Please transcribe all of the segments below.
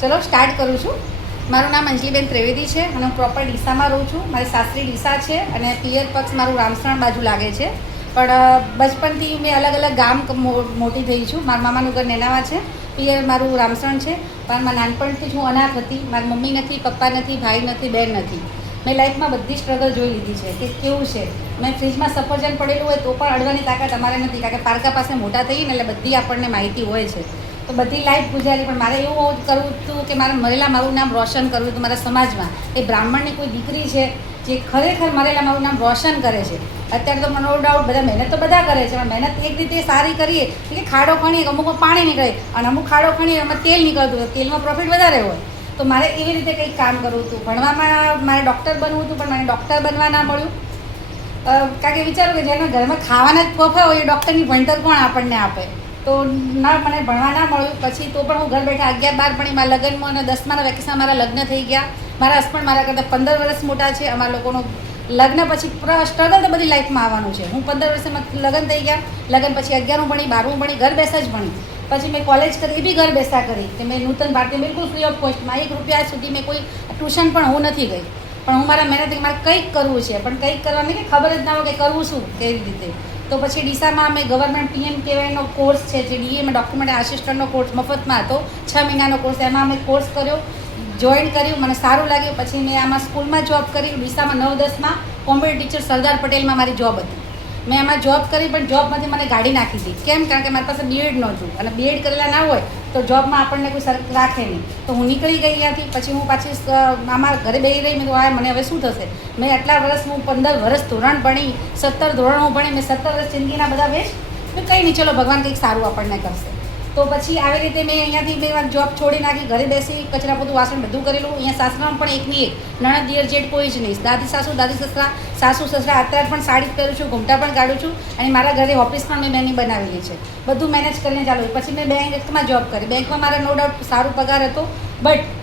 ચલો સ્ટાર્ટ કરું છું. મારું નામ અંજલીબેન ત્રિવેદી છે અને હું પ્રોપર ડીસામાં રહું છું. મારી સાસરી ડીસા છે અને પિયર પક્ષ મારું રામસણ બાજુ લાગે છે. પણ બચપનથી મેં અલગ અલગ ગામ મોટી થઈ છું. મારા મામાનું ઘર નેનાવા છે, પિયર મારું રામસણ છે. પણ મારા નાનપણથી જ હું અનાથ હતી. મારી મમ્મી નથી, પપ્પા નથી, ભાઈ નથી, બેન નથી. મેં લાઈફમાં બધી સ્ટ્રગલ જોઈ લીધી છે કે કેવું છે. મેં ફ્રીજમાં સફરજન પડેલું હોય તો પણ અડવાની તાકાત અમારે નથી, કારણ કે પારકા પાસે મોટા થઈએ ને એટલે બધી આપણને માહિતી હોય છે. તો બધી લાઈફ ગુજારી, પણ મારે એવું કરવું હતું કે મારે મરેલા મારું નામ રોશન કરવું હતું મારા સમાજમાં. એ બ્રાહ્મણની કોઈ દીકરી છે જે ખરેખર મરેલા મારું નામ રોશન કરે છે. અત્યારે તો નો ડાઉટ બધા મહેનત તો બધા કરે છે, પણ મહેનત એક રીતે સારી કરીએ કે ખાડો ખણીએ, અમુકમાં પાણી નીકળે અને અમુક ખાડો ખણીએ એમાં તેલ નીકળતું હોય, તેલમાં પ્રોફિટ વધારે હોય. તો મારે એવી રીતે કંઈક કામ કરવું હતું. ભણવામાં મારે ડૉક્ટર બનવું હતું, પણ મને ડૉક્ટર બનવા ના મળ્યું. કારણ કે વિચારો કે જેના ઘરમાં ખાવાના જ પ્રોફા હોય એ ડૉક્ટરની ભણતર કોણ આપણને આપે. તો ના મને ભણવા ના મળ્યું. પછી તો પણ હું ઘર બેઠા 11-12 ભણી. મારા લગ્નમાં અને 10માના વેકેશનમાં મારા લગ્ન થઈ ગયા. મારા હસબન્ડ મારા કરતાં 15 વર્ષ મોટા છે. અમારા લોકોનું લગ્ન પછી સ્ટ્રગલ તો બધી લાઈફમાં આવવાનું છે. હું 15 વર્ષમાં લગ્ન થઈ ગયા. લગ્ન પછી 11મું ભણી, 12મું ભણી, ઘર બેસા જ ભણી. પછી મેં કોલેજ કરી, એ બી ઘર બેસા કરી કે મેં નૂતન ભારતી બિલકુલ ફ્રી ઓફ કોસ્ટમાં. 1 રૂપિયા સુધી મેં કોઈ ટ્યુશન પણ હું નથી ગઈ. પણ હું મારા મહેનતથી મારે કંઈક કરવું છે, પણ કંઈક કરવાની કે ખબર જ ના હોય કે કરવું શું કેવી રીતે. તો પછી ડીસામાં અમે ગવર્મેન્ટ PMKYનો કોર્સ છે, જે DA ડોક્યુમેન્ટ આસિસ્ટન્ટનો કોર્સ મફતમાં હતો, 6 મહિનાનો કોર્સ. એમાં અમે કોર્સ કર્યો, જોઈન કર્યું, મને સારું લાગ્યું. પછી મેં આમાં સ્કૂલમાં જોબ કરી. ડીસામાં 9-10માં કોમ્પ્યુટર ટીચર સરદાર પટેલમાં મારી જોબ હતી. મેં આમાં જોબ કરી, પણ જોબમાંથી મને કાઢી નાખી હતી. કેમ? કારણ કે મારી પાસે BEd નહોતું, અને BEd કરેલા ના હોય તો જોબમાં આપણને કોઈ સર રાખે નહીં. તો હું નીકળી ગઈ ત્યાંથી. પછી હું પાછી આમાં ઘરે બેસી રહી. મેં કહ્યું મને હવે શું થશે. મેં આટલા વર્ષ, હું 15 વર્ષ ધોરણ ભણી, 17 ધોરણ હું ભણી. મેં 17 વર્ષ જિંદગીના બધા વેસ્ટ. મેં કંઈ નહીં, ચલો ભગવાન કંઈક સારું આપણને કરશે. તો પછી આવી રીતે મેં અહીંયાથી મેં મારી જોબ છોડી નાખી. ઘરે બેસી કચરા પોતું વાસણ બધું કરેલું. અહીંયા સાસરામાં પણ એકની એક નણંદ દિયર જેઠ કોઈ જ નહીં. દાદી સાસુ, દાદી સસરા, સાસુ સસરા. અત્યારે પણ સાડી જ પહેરું છું, ઘૂમટા પણ કાઢું છું. અને મારા ઘરે ઓફિસ પણ મેં બેની બનાવેલી છે. બધું મેનેજ કરીને ચાલુ. પછી મેં બેંકમાં જોબ કરી. બેંકમાં મારે નો ડાઉટ સારું પગાર હતો, બટ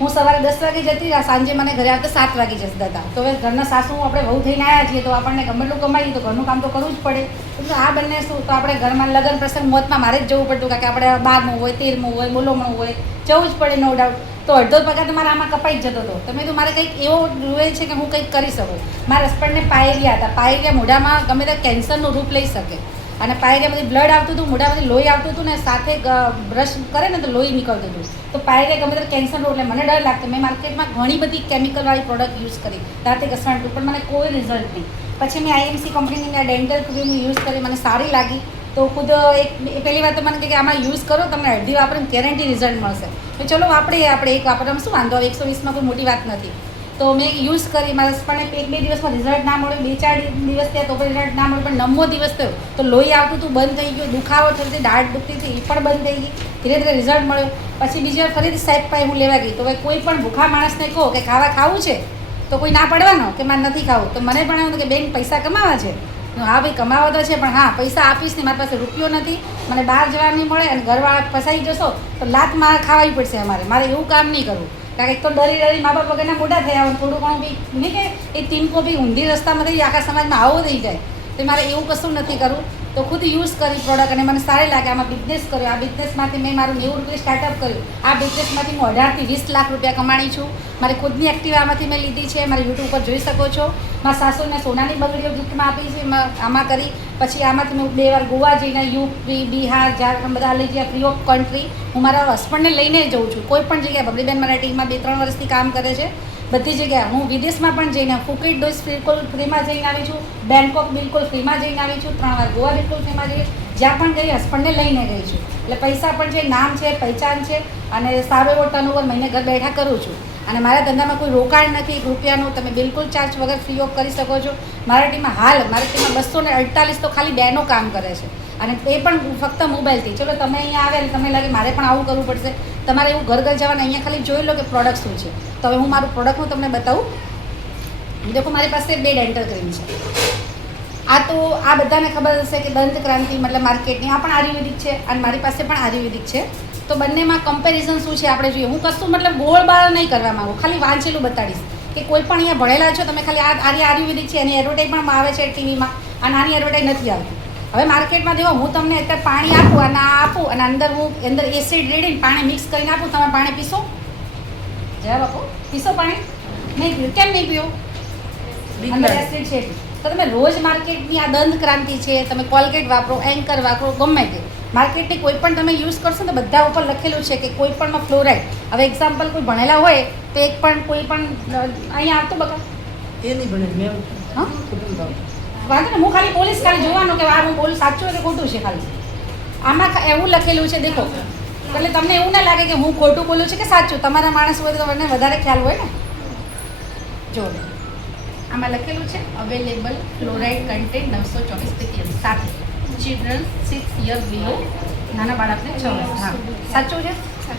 હું સવારે 10 વાગે જતી, સાંજે મને ઘરે આવતા 7 વાગે જતા હતા. તો હવે ઘરના સાસુ આપણે વહુ થઈને આવ્યા છીએ, તો આપણને ગમે એટલું કમાઈએ તો ઘરનું કામ તો કરવું જ પડે. એટલે આ બંને શું, તો આપણે ઘરમાં લગ્ન પ્રસંગ મોતમાં મારે જ જવું પડતું, કારણ કે આપણે 12મું હોય, 13મું હોય, બોલોમણું હોય, જવું જ પડે નો ડાઉટ. તો અડધો પગાર તો મારા આમાં કપાઈ જ જતો હતો. તો મેં તો મારે કંઈક એવો જોઈએ છે કે હું કંઈક કરી શકું. મારા હસબન્ડને પાયરિયા હતા. પાયરિયા મોઢામાં ગમે તે કેન્સરનું રૂપ લઈ શકે. અને પાયરિયામાંથી બ્લડ આવતું હતું, મોઢામાંથી લોહી આવતું હતું, ને સાથે બ્રશ કરે ને તો લોહી નીકળતું હતું. તો પાયરિયા ગમે ત્યારે કેન્સર એટલે મને ડર લાગતો. મેં માર્કેટમાં ઘણી બધી કેમિકલવાળી પ્રોડક્ટ યુઝ કરી, દાંતે ઘસવાનું, પણ મને કોઈ રિઝલ્ટ નહીં. પછી મેં IMC કંપનીની ડેન્ટલ ક્રીમ યુઝ કરી, મને સારી લાગી. તો ખુદ પહેલી વાત તો મને કહે કે આમાં યુઝ કરો, તમને અડધી વાપરીને ગેરંટી રિઝલ્ટ મળશે. તો ચલો આપણે એક વાપરવામાં શું વાંધો, 120માં કોઈ મોટી વાત નથી. તો મેં યુઝ કરી. મારા હસબન્ડને 1-2 દિવસમાં રિઝલ્ટ ના મળ્યું, 2-4 દિવસ થયા તો પણ રિઝલ્ટ ના મળ્યું. પણ 9મો દિવસ થયો તો લોહી આવતું હતું, બંધ થઈ ગયું. દુખાવો થતી હતી, દાઢ દુખતી હતી, એ પણ બંધ થઈ ગઈ. ધીરે ધીરે રિઝલ્ટ મળ્યો. પછી બીજી વાર ફરીથી સાહેબ પાસે હું લેવા ગઈ. તો હવે કોઈ પણ ભૂખા માણસને કહો કે ખાવું છે તો કોઈ ના પડવાનો કે મારે નથી ખાવું. તો મને પણ એવું કે બેન પૈસા કમાવા છે. હા ભાઈ, કમાવા તો છે, પણ હા પૈસા આપીશ ને, મારી પાસે રૂપિયો નથી, મને બહાર જવા નહીં મળે, અને ઘરવાળા ફસાઈ જશો તો લાત માર ખાવાવી પડશે મારે એવું કામ નહીં કરવું. કારણ કે એક તો ડરી મા બાપ વગરના મોટા થયા હોય, થોડું ઘણું બી નહીં કે એ તીનકો બી ઊંધી રસ્તામાં થઈ આખા સમાજમાં આવો થઈ જાય. તો મારે એવું કશું નથી કરવું. તો ખુદ યુઝ કરી પ્રોડક્ટ, અને મને સારી લાગે. આમાં બિઝનેસ કર્યો. આ બિઝનેસમાંથી મેં મારું 90 રૂપિયા સ્ટાર્ટઅપ કર્યું. આ બિઝનેસમાંથી હું 18 થી 20 લાખ રૂપિયા કમાણી છું. મારી ખુદની એક્ટિવા આમાંથી મેં લીધી છે. મારી યુટ્યુબ પર જોઈ શકો છો. મારા સાસુને સોનાની બંગડીઓ ગિફ્ટમાં આપી છે, આમાં કરી. પછી આમાંથી મેં 2 વાર ગોવા જઈને UP, બિહાર, ઝારખંડ બધા લઈ ગયા, ફ્રી ઓફ કન્ટ્રી. હું મારા હસબન્ડને લઈને જઉં છું કોઈ પણ જગ્યાએ. બબલીબેન મારા ટીમમાં 2-3 વર્ષથી કામ કરે છે. બધી જગ્યાએ હું વિદેશમાં પણ જઈને, ફુકેટ ડોઝ બિલકુલ ફ્રીમાં જઈને આવી છું, બેંકોક બિલકુલ ફ્રીમાં જઈને આવી છું, 3 વાર ગોવા બિલકુલ ફ્રીમાં જઈ. જ્યાં પણ ગઈ હસબન્ડને લઈને ગઈ છું. એટલે પૈસા પણ છે, નામ છે, પહેચાન છે, અને સારો એવો ટર્નઓવર મહિને ઘર બેઠા કરું છું. અને મારા ધંધામાં કોઈ રોકાણ નથી, 1 રૂપિયાનું. તમે બિલકુલ ચાર્જ વગર ફ્રી ઓફ કરી શકો છો. મારી ટીમમાં 248 તો ખાલી બહેનો કામ કરે છે, અને એ પણ ફક્ત મોબાઈલથી. ચલો તમે અહીંયા આવે અને તમને લાગે મારે પણ આવું કરવું પડશે, તમારે એવું ઘર જવાનું, અહીંયા ખાલી જોઈ લો કે પ્રોડક્ટ શું છે. તો હવે હું મારું પ્રોડક્ટનું તમને બતાવું. દેખો, મારી પાસે 2 ડેન્ટલ ક્રીમ છે. આ બધાને ખબર હશે કે દંત ક્રાંતિ મતલબ માર્કેટની, આ પણ આયુર્વેદિક છે, અને મારી પાસે પણ આયુર્વેદિક છે. તો બંનેમાં કમ્પેરિઝન શું છે આપણે જોઈએ. હું કશું મતલબ ગોળબાળ નહીં કરવા માગું, ખાલી વાંચેલું બતાડીશ કે કોઈ પણ અહીંયા ભણેલા છો તમે, ખાલી આ આયુર્વેદિક છે, એની એડવર્ટાઈઝ પણ આવે છે ટીવીમાં, આ નાની એડવર્ટાઈઝ નથી આવતી. હવે માર્કેટમાં દેવો, હું તમને અત્યારે પાણી આપું અને આ આપું, અને અંદર એસિડ રેડીને પાણી મિક્સ કરીને આપું, તમે પાણી પીશો? જવાબ આપો. પીશો પાણી? નહીં પીવું. કેમ નહીં પીવો? અંદર એસિડ છે. તો તમે રોજ માર્કેટની આ દંત ક્રાંતિ છે, તમે કોલગેટ વાપરો, એન્કર વાપરો, ગમે તે માર્કેટની કોઈ પણ તમે યુઝ કરશો તો બધા ઉપર લખેલું છે કે કોઈ પણમાં ફ્લોરાઇડ. હવે એક્ઝામ્પલ કોઈ ભણેલા હોય તો એક પણ કોઈ પણ અહીંયા આવતો બકા એ નહીં ભણે મેં હા વાંધો ને, હું ખાલી પોલીસ ખાલી જોવાનું કે આ હું બોલું સાચું કે ખોટું છે. ખાલી આમાં એવું લખેલું છે દેખો, એટલે તમને એવું ના લાગે કે હું ખોટું બોલું છું કે સાચું. તમારા માણસ હોય તો તમને વધારે ખ્યાલ હોય ને. જો આમાં લખેલું છે અવેલેબલ ફ્લોરાઇડ કન્ટેન્ટ 924 ppm સાથે ચિલ્ડ્રન 6 યર બિલો, નાના બાળકને 6 વર્ષ. હા સાચું છે.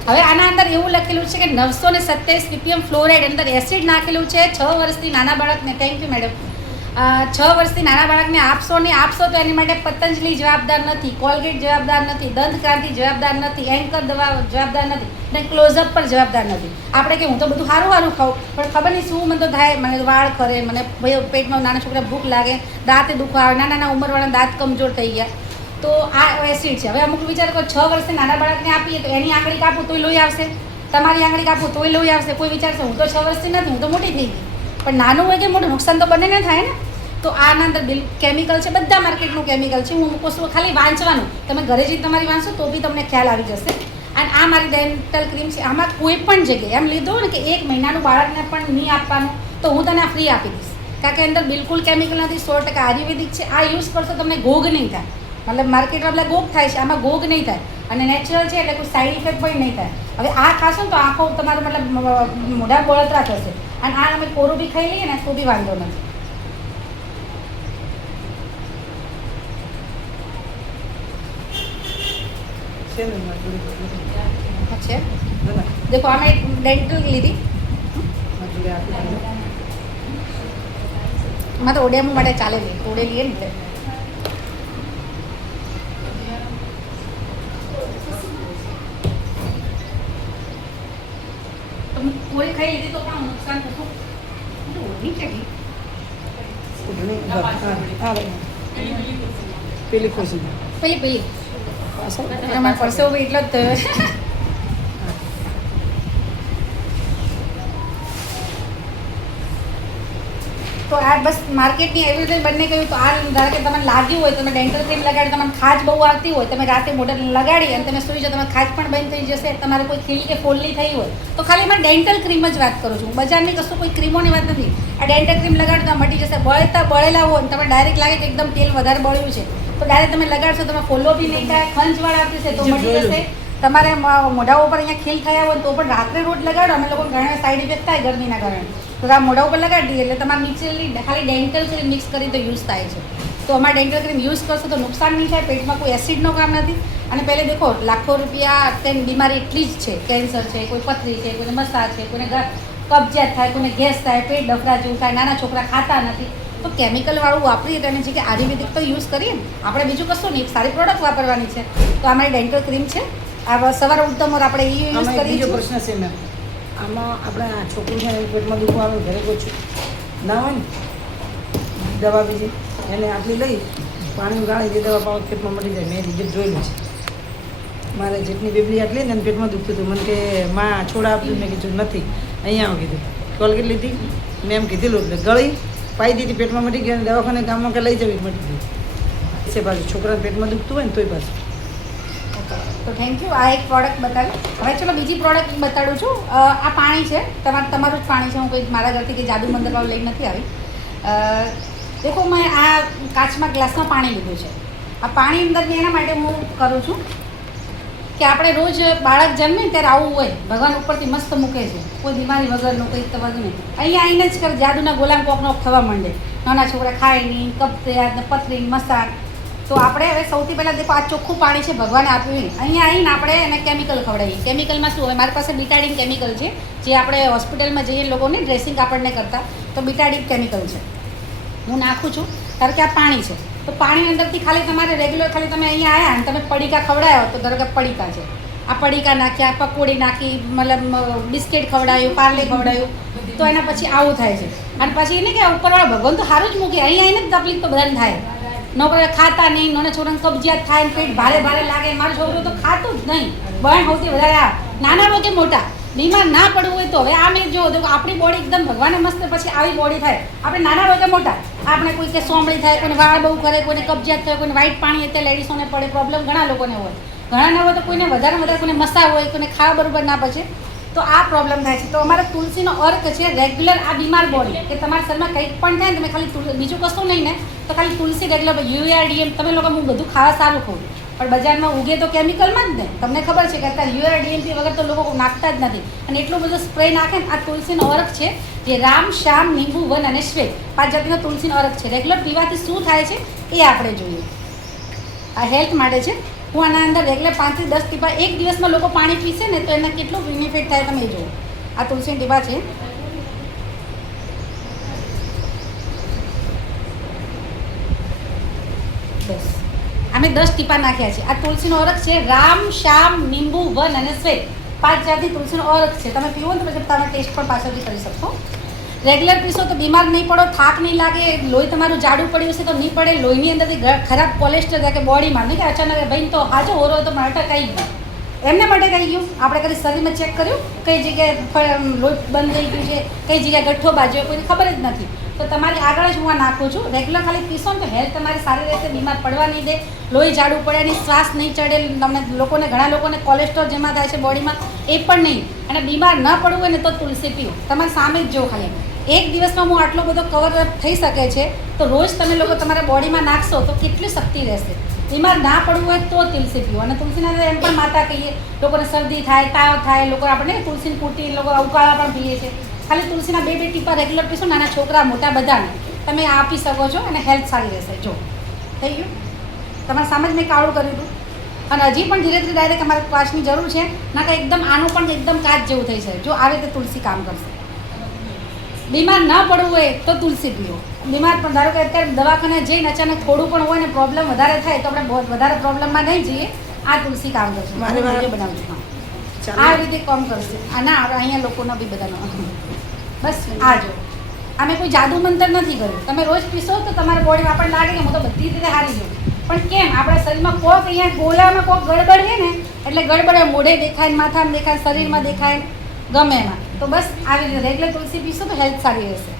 હવે આના અંદર એવું લખેલું છે કે 927 ppm ફ્લોરાઇડ અંદર એસિડ નાખેલું છે 6 વર્ષથી નાના બાળકને. Thank you madam. 6 વર્ષથી નાના બાળકને આપશો તો એની માટે પતંજલિ જવાબદાર નથી, કોલગેટ જવાબદાર નથી, દંત ક્રાંતિ જવાબદાર નથી, એન્કર દવા જવાબદાર નથી, ને ક્લોઝઅપ પર જવાબદાર નથી. આપણે કે હું તો બધું સારું ખાઉં પણ ખબર નહીં શું મને તો થાય, મને વાળ ખરે, મને પેટમાં નાના છોકરા ભૂખ લાગે, દાંત દુખાવે, નાના ઉંમરવાળા દાંત કમજોર થઈ ગયા. તો આ એસિડ છે. હવે અમુક વિચાર કરો 6 વર્ષથી નાના બાળકને આપીએ તો એની આંગળી કાપું તોય લોહી આવશે, તમારી આંગળી કાપું તોય લોહી આવશે. કોઈ વિચારશે હું તો 6 વર્ષથી નથી, હું તો મોટી થઈ ગઈ. પણ નાનું હોય કે મોટું નુકસાન તો બંનેને થાય ને. તો આના અંદર કેમિકલ છે, બધા માર્કેટનું કેમિકલ છે. હું મૂકું છું ખાલી વાંચવાનું, તમે ઘરે જઈને તમારી વાંચો તો બી તમને ખ્યાલ આવી જશે. અને આ મારી ડેન્ટલ ક્રીમ છે. આમાં કોઈ પણ જગ્યાએ એમ લીધું ને કે 1 મહિનાનું બાળકને પણ નહીં આપવાનું તો હું તને આ ફ્રી આપી દઈશ. કારણ કે અંદર બિલકુલ કેમિકલ નથી, 100% આયુર્વેદિક છે. આ યુઝ કરશો તમને ગોગ નહીં થાય. મતલબ માર્કેટમાં આપણે ગોગ થાય છે, આમાં ગોગ નહીં થાય અને નેચરલ છે એટલે કોઈ સાઈડ ઇફેક્ટ પણ નહીં થાય. હવે આ ખાશો ને તો આંખો તમારું મતલબ મોઢા બળતરા થશે. અને આ અમે કોરું બી ખાઈ લઈએ ને તો બી વાંધો નથી. છે દેખો અમે ડેન્ટલ લીધી માં તો ઓડિયામાં માટે ચાલે નહીં, ઓડે લઈએ ને એટલે ગોળી ખાઈ લીધી તો પણ નુકસાન થતું ઓળની છે પેલી ખુશી પેલી એમાં પરસેવો બી એટલો જ થયો. તો આ બસ માર્કેટની એવી રીતે બંને કહ્યું. તો આ ધારો કે તમને લાગ્યું હોય, તમે ડેન્ટલ ક્રીમ લગાડી, તમને ખાજ બહુ આવતી હોય, તમે રાતે મોઢે લગાડી અને તમે સૂઈ જાઓ, તમે ખાજ પણ બંધ થઈ જશે. તમારે કોઈ ખીલ કે ફોલ્લી થઈ હોય તો ખાલી એમાં ડેન્ટલ ક્રીમ જ વાત કરું છું, બજારની કશું કોઈ ક્રીમોની વાત નથી. આ ડેન્ટલ ક્રીમ લગાડો તો મટી જશે. બળેલા હોય ને તમે ડાયરેક્ટ લાગે કે એકદમ તેલ વધારે બળ્યું છે તો ડાયરેક્ટ તમે લગાડશો, તમે ફોલ્લો બી નહીં થાય, ખંજવાળ આવતી છે તો મટી જશે. તમારે મોઢા ઉપર અહીંયા ખીલ થયા હોય તો પણ રાત્રે રોજ લગાડો. અમે લોકો ઘણા સાઈડ ઇફેક્ટ થાય ગરમીના કારણે તો આ મોઢા ઉપર લગાડી દઈએ એટલે તમારે નીચેલી ખાલી ડેન્ટલ ક્રીમ મિક્સ કરી તો યુઝ થાય છે. તો અમારે ડેન્ટલ ક્રીમ યુઝ કરશો તો નુકસાન નહીં થાય, પેટમાં કોઈ એસિડનો કામ નથી. અને પહેલે દેખો લાખો રૂપિયા તેની બીમારી એટલી જ છે, કેન્સર છે, કોઈ પથરી છે, કોઈને મસા છે, કોઈને કબજિયાત થાય, કોઈને ગેસ થાય, પેટ ડફરા જેવું થાય, નાના છોકરા ખાતા નથી. તો કેમિકલવાળું વાપરીએ તો એની જગ્યાએ આયુર્વેદિક તો યુઝ કરીએ ને, આપણે બીજું કશું નહીં, સારી પ્રોડક્ટ વાપરવાની છે. તો અમારી ડેન્ટલ ક્રીમ છે. આ સવારે ઉઠતા મોર આપણે એ યુઝ કરીએ. બીજો પ્રશ્ન છે મેમ, આમાં આપણે આ છોકરું છે પેટમાં દુખવાનું ઘરે ઓછું ના હોય ને દવા બીજી એને આટલી લઈ પાણી ગાળી જે દવા પાવ પેટમાં મળી જાય. મેં રિઝલ્ટ જોયેલું છે. મારે જેટલી બેબલી આટલી ને પેટમાં દુખતું હતું, મને કે માં છોડા આપ્યું, મેં કીધું નથી, અહીંયા આવું કીધું. કોલગેટ લીધી, મેં એમ કીધેલું એટલે ગળી પાઈ દીધી, પેટમાં મટી ગયું. દવાખાને ગામમાં કે લઈ જવી મટી ગયું છે. પાછું છોકરાને પેટમાં દુખતું હોય ને તોય પાછું. તો થેન્ક યુ. આ એક પ્રોડક્ટ બતાવી. હવે ચલો બીજી પ્રોડક્ટ બતાડું છું. આ પાણી છે, તમારું જ પાણી છે. હું કોઈ મારા ઘરથી કે જાદુ મંદિરમાં લઈ નથી આવી. દેખો મેં આ કાચમાં ગ્લાસમાં પાણી લીધું છે. આ પાણી અંદર બી એના માટે હું કરું છું કે આપણે રોજ બાળક જન્મે ને ત્યારે આવું હોય, ભગવાન ઉપરથી મસ્ત મૂકે છે, કોઈ બીમારી વગરનું કંઈ વગર નહીં. અહીંયા આવીને જ કર જાદુના ગોલામ કોકનો થવા માંડે, નાના છોકરા ખાય નહીં, કબજિયાત, પથરી, મસાણ. તો આપણે હવે સૌથી પહેલાં દેખો આ ચોખ્ખું પાણી છે, ભગવાને આપ્યું નહીં. અહીંયા આવીને આપણે એને કેમિકલ ખવડાવીએ. કેમિકલમાં શું હોય, મારી પાસે બીટાડીન કેમિકલ છે, જે આપણે હોસ્પિટલમાં જઈએ લોકોને ડ્રેસિંગ આપણને કરતા તો બીટાડીન કેમિકલ છે, હું નાખું છું. કારણ કે આ પાણી છે તો પાણી અંદરથી ખાલી તમારે રેગ્યુલર ખાલી તમે અહીંયા આવ્યા અને તમે પડીકા ખવડાવો તો ધારો કે પડીકા છે, આ પડીકા નાખ્યા, પકોડી નાખી, મતલબ બિસ્કિટ ખવડાવ્યું, પાર્લે ખવડાવ્યું, તો એના પછી આવું થાય છે. અને પછી એને કે ઉપરવાળા ભગવાન તો સારું જ મૂકે, અહીંયા આવીને જ તકલીફ તો બધાને થાય. નોકરા ખાતા નહીં, નાના છોકરાને કબજિયાત થાય, પેટ ભારે ભારે લાગે. મારું છોકરું તો ખાતું જ નહીં, બળ સૌથી વધારે આ નાના હોય કે મોટા બીમાર ના પડવું હોય તો હવે આ મેં જો આપણી બોડી એકદમ ભગવાને મસ્ત પછી આવી બોડી થાય આપણે નાના હોય કે મોટા આપણે કોઈ કે સોમળી થાય કોઈને વાળ બહુ કરે કોઈને કબજિયાત થાય કોઈને વ્હાઈટ પાણી એટલે લેડીઝોને પડે પ્રોબ્લેમ ઘણા લોકોને હોય ઘણા ના હોય તો કોઈને વધારે કોઈને મસા હોય કોઈને ખાવા બરોબર ના પચે તો આ પ્રોબ્લેમ થાય છે તો અમારે તુલસીનો અર્ક છે રેગ્યુલર આ બીમાર બોડી કે તમારા શરીરમાં કંઈક પણ થાય ને તમે ખાલી બીજું કશું નહીં ને તો ખાલી તુલસી રેગ્યુલર યુઆરડીએમ તમે લોકો હું બધું ખાવા સારું ખાઉં પણ બજારમાં ઉગે તો કેમિકલમાં જ ને તમને ખબર છે કે અત્યારે યુઆરડીએમથી વગર તો લોકો નાખતા જ નથી અને એટલું બધું સ્પ્રે નાખે ને આ તુલસીનો અર્ક છે જે રામ શ્યામ લીંબુ વન અને શ્વેત 5 જાતિનો તુલસીનો અર્ક છે રેગ્યુલર પીવાથી શું થાય છે એ આપણે જોઈએ આ હેલ્થ માટે છે હું આના અંદર રેગ્યુલર 5 થી 10 ટીપા એક દિવસમાં લોકો પાણી પીશે ને તો એના કેટલું બેનિફિટ થાય તમે જુઓ આ તુલસી ટીપા છે બસ અમે 10 ટીપા નાખ્યા છે આ તુલસીનો અરખ છે રામ શ્યામ લીંબુ વન અને શ્વેત 5 જાતની તુલસીનો અરખ છે તમે પીવો ને તો પછી તમે ટેસ્ટ પણ પાછળથી કરી શકશો રેગ્યુલર પીશો તો બીમાર નહીં પડો થાક નહીં લાગે લોહી તમારું જાડું પડ્યું છે તો નહીં પડે લોહીની અંદરથી ખરાબ કોલેસ્ટ્રોલ થાય કે બોડીમાં નહીં કે અચાનક ભાઈ તો હાજો હોરો તો માટે કઈ ગયું એમને માટે કઈ ગયું આપણે કદી શરીરમાં ચેક કર્યું કઈ જગ્યાએ લોહી બંધ થઈ ગયું છે કઈ જગ્યાએ ગઠ્ઠો બાજ્યો કોઈને ખબર જ નથી તો તમારી આગળ જ હું આ નાખું છું રેગ્યુલર ખાલી પીશો ને તો હેલ્થ તમારી સારી રહેશે બીમાર પડવા નહીં દે લોહી જાડું પડે નહીં શ્વાસ નહીં ચડે તમને લોકોને ઘણા લોકોને કોલેસ્ટ્રોલ જેમાં થાય છે બોડીમાં એ પણ નહીં અને બીમાર ન પડવું હોય ને તો તુલસી પીવો તમારી સામે જ જો ખાલી એક દિવસમાં હું આટલો બધો કવર થઈ શકે છે તો રોજ તમે લોકો તમારા બોડીમાં નાખશો તો કેટલી શક્તિ રહેશે બીમાર ના પડવું હોય તો તુલસી પીવો અને તુલસીના એમ પણ માતા કહીએ લોકોને શરદી થાય તાવ થાય લોકો આપણે તુલસીની કુટી લોકો ઉકાળા પણ પીએ છીએ ખાલી તુલસીના 2 ટીપા રેગ્યુલર પીશો નાના છોકરા મોટા બધાને તમે આપી શકો છો અને હેલ્થ સારી રહેશે જો થઈ ગયું તમારા સામે જ મેં કાળું કર્યું હતું અને હજી પણ ધીરે ધીરે ડાયરેક્ટ અમારે કાચની જરૂર છે ના કે એકદમ આનું પણ એકદમ કાચ જેવું થઈ જાય જો આવી રીતે તુલસી કામ કરશે બીમાર ના પડવું હોય તો તુલસી પીવો બીમાર પણ ધારો કે અત્યારે દવાખાને જઈને અચાનક થોડું પણ હોય ને પ્રોબ્લેમ વધારે થાય તો આપણે બહુ વધારે પ્રોબ્લેમમાં નહીં જઈએ આ તુલસી કામ કરશે મારે બનાવજો આ રીતે કામ કરશે આ ના અહીંયા લોકોનો બી બધાનો બસ આ જો અમે કોઈ જાદુ મંતર નથી કર્યું તમે રોજ પીશો તો તમારા બોડીમાં આપણને લાગે કે હું તો બધી રીતે હારી જાઉં પણ કેમ આપણા શરીરમાં કોક અહીંયા ગોળામાં કોક ગડબડ છે ને એટલે ગડબડ મોઢે દેખાય માથામાં દેખાય શરીરમાં દેખાય ગમે એમાં તો બસ આવી રીતે રેગ્યુલર તુલસી પીશો તો હેલ્થ સારી રહેશે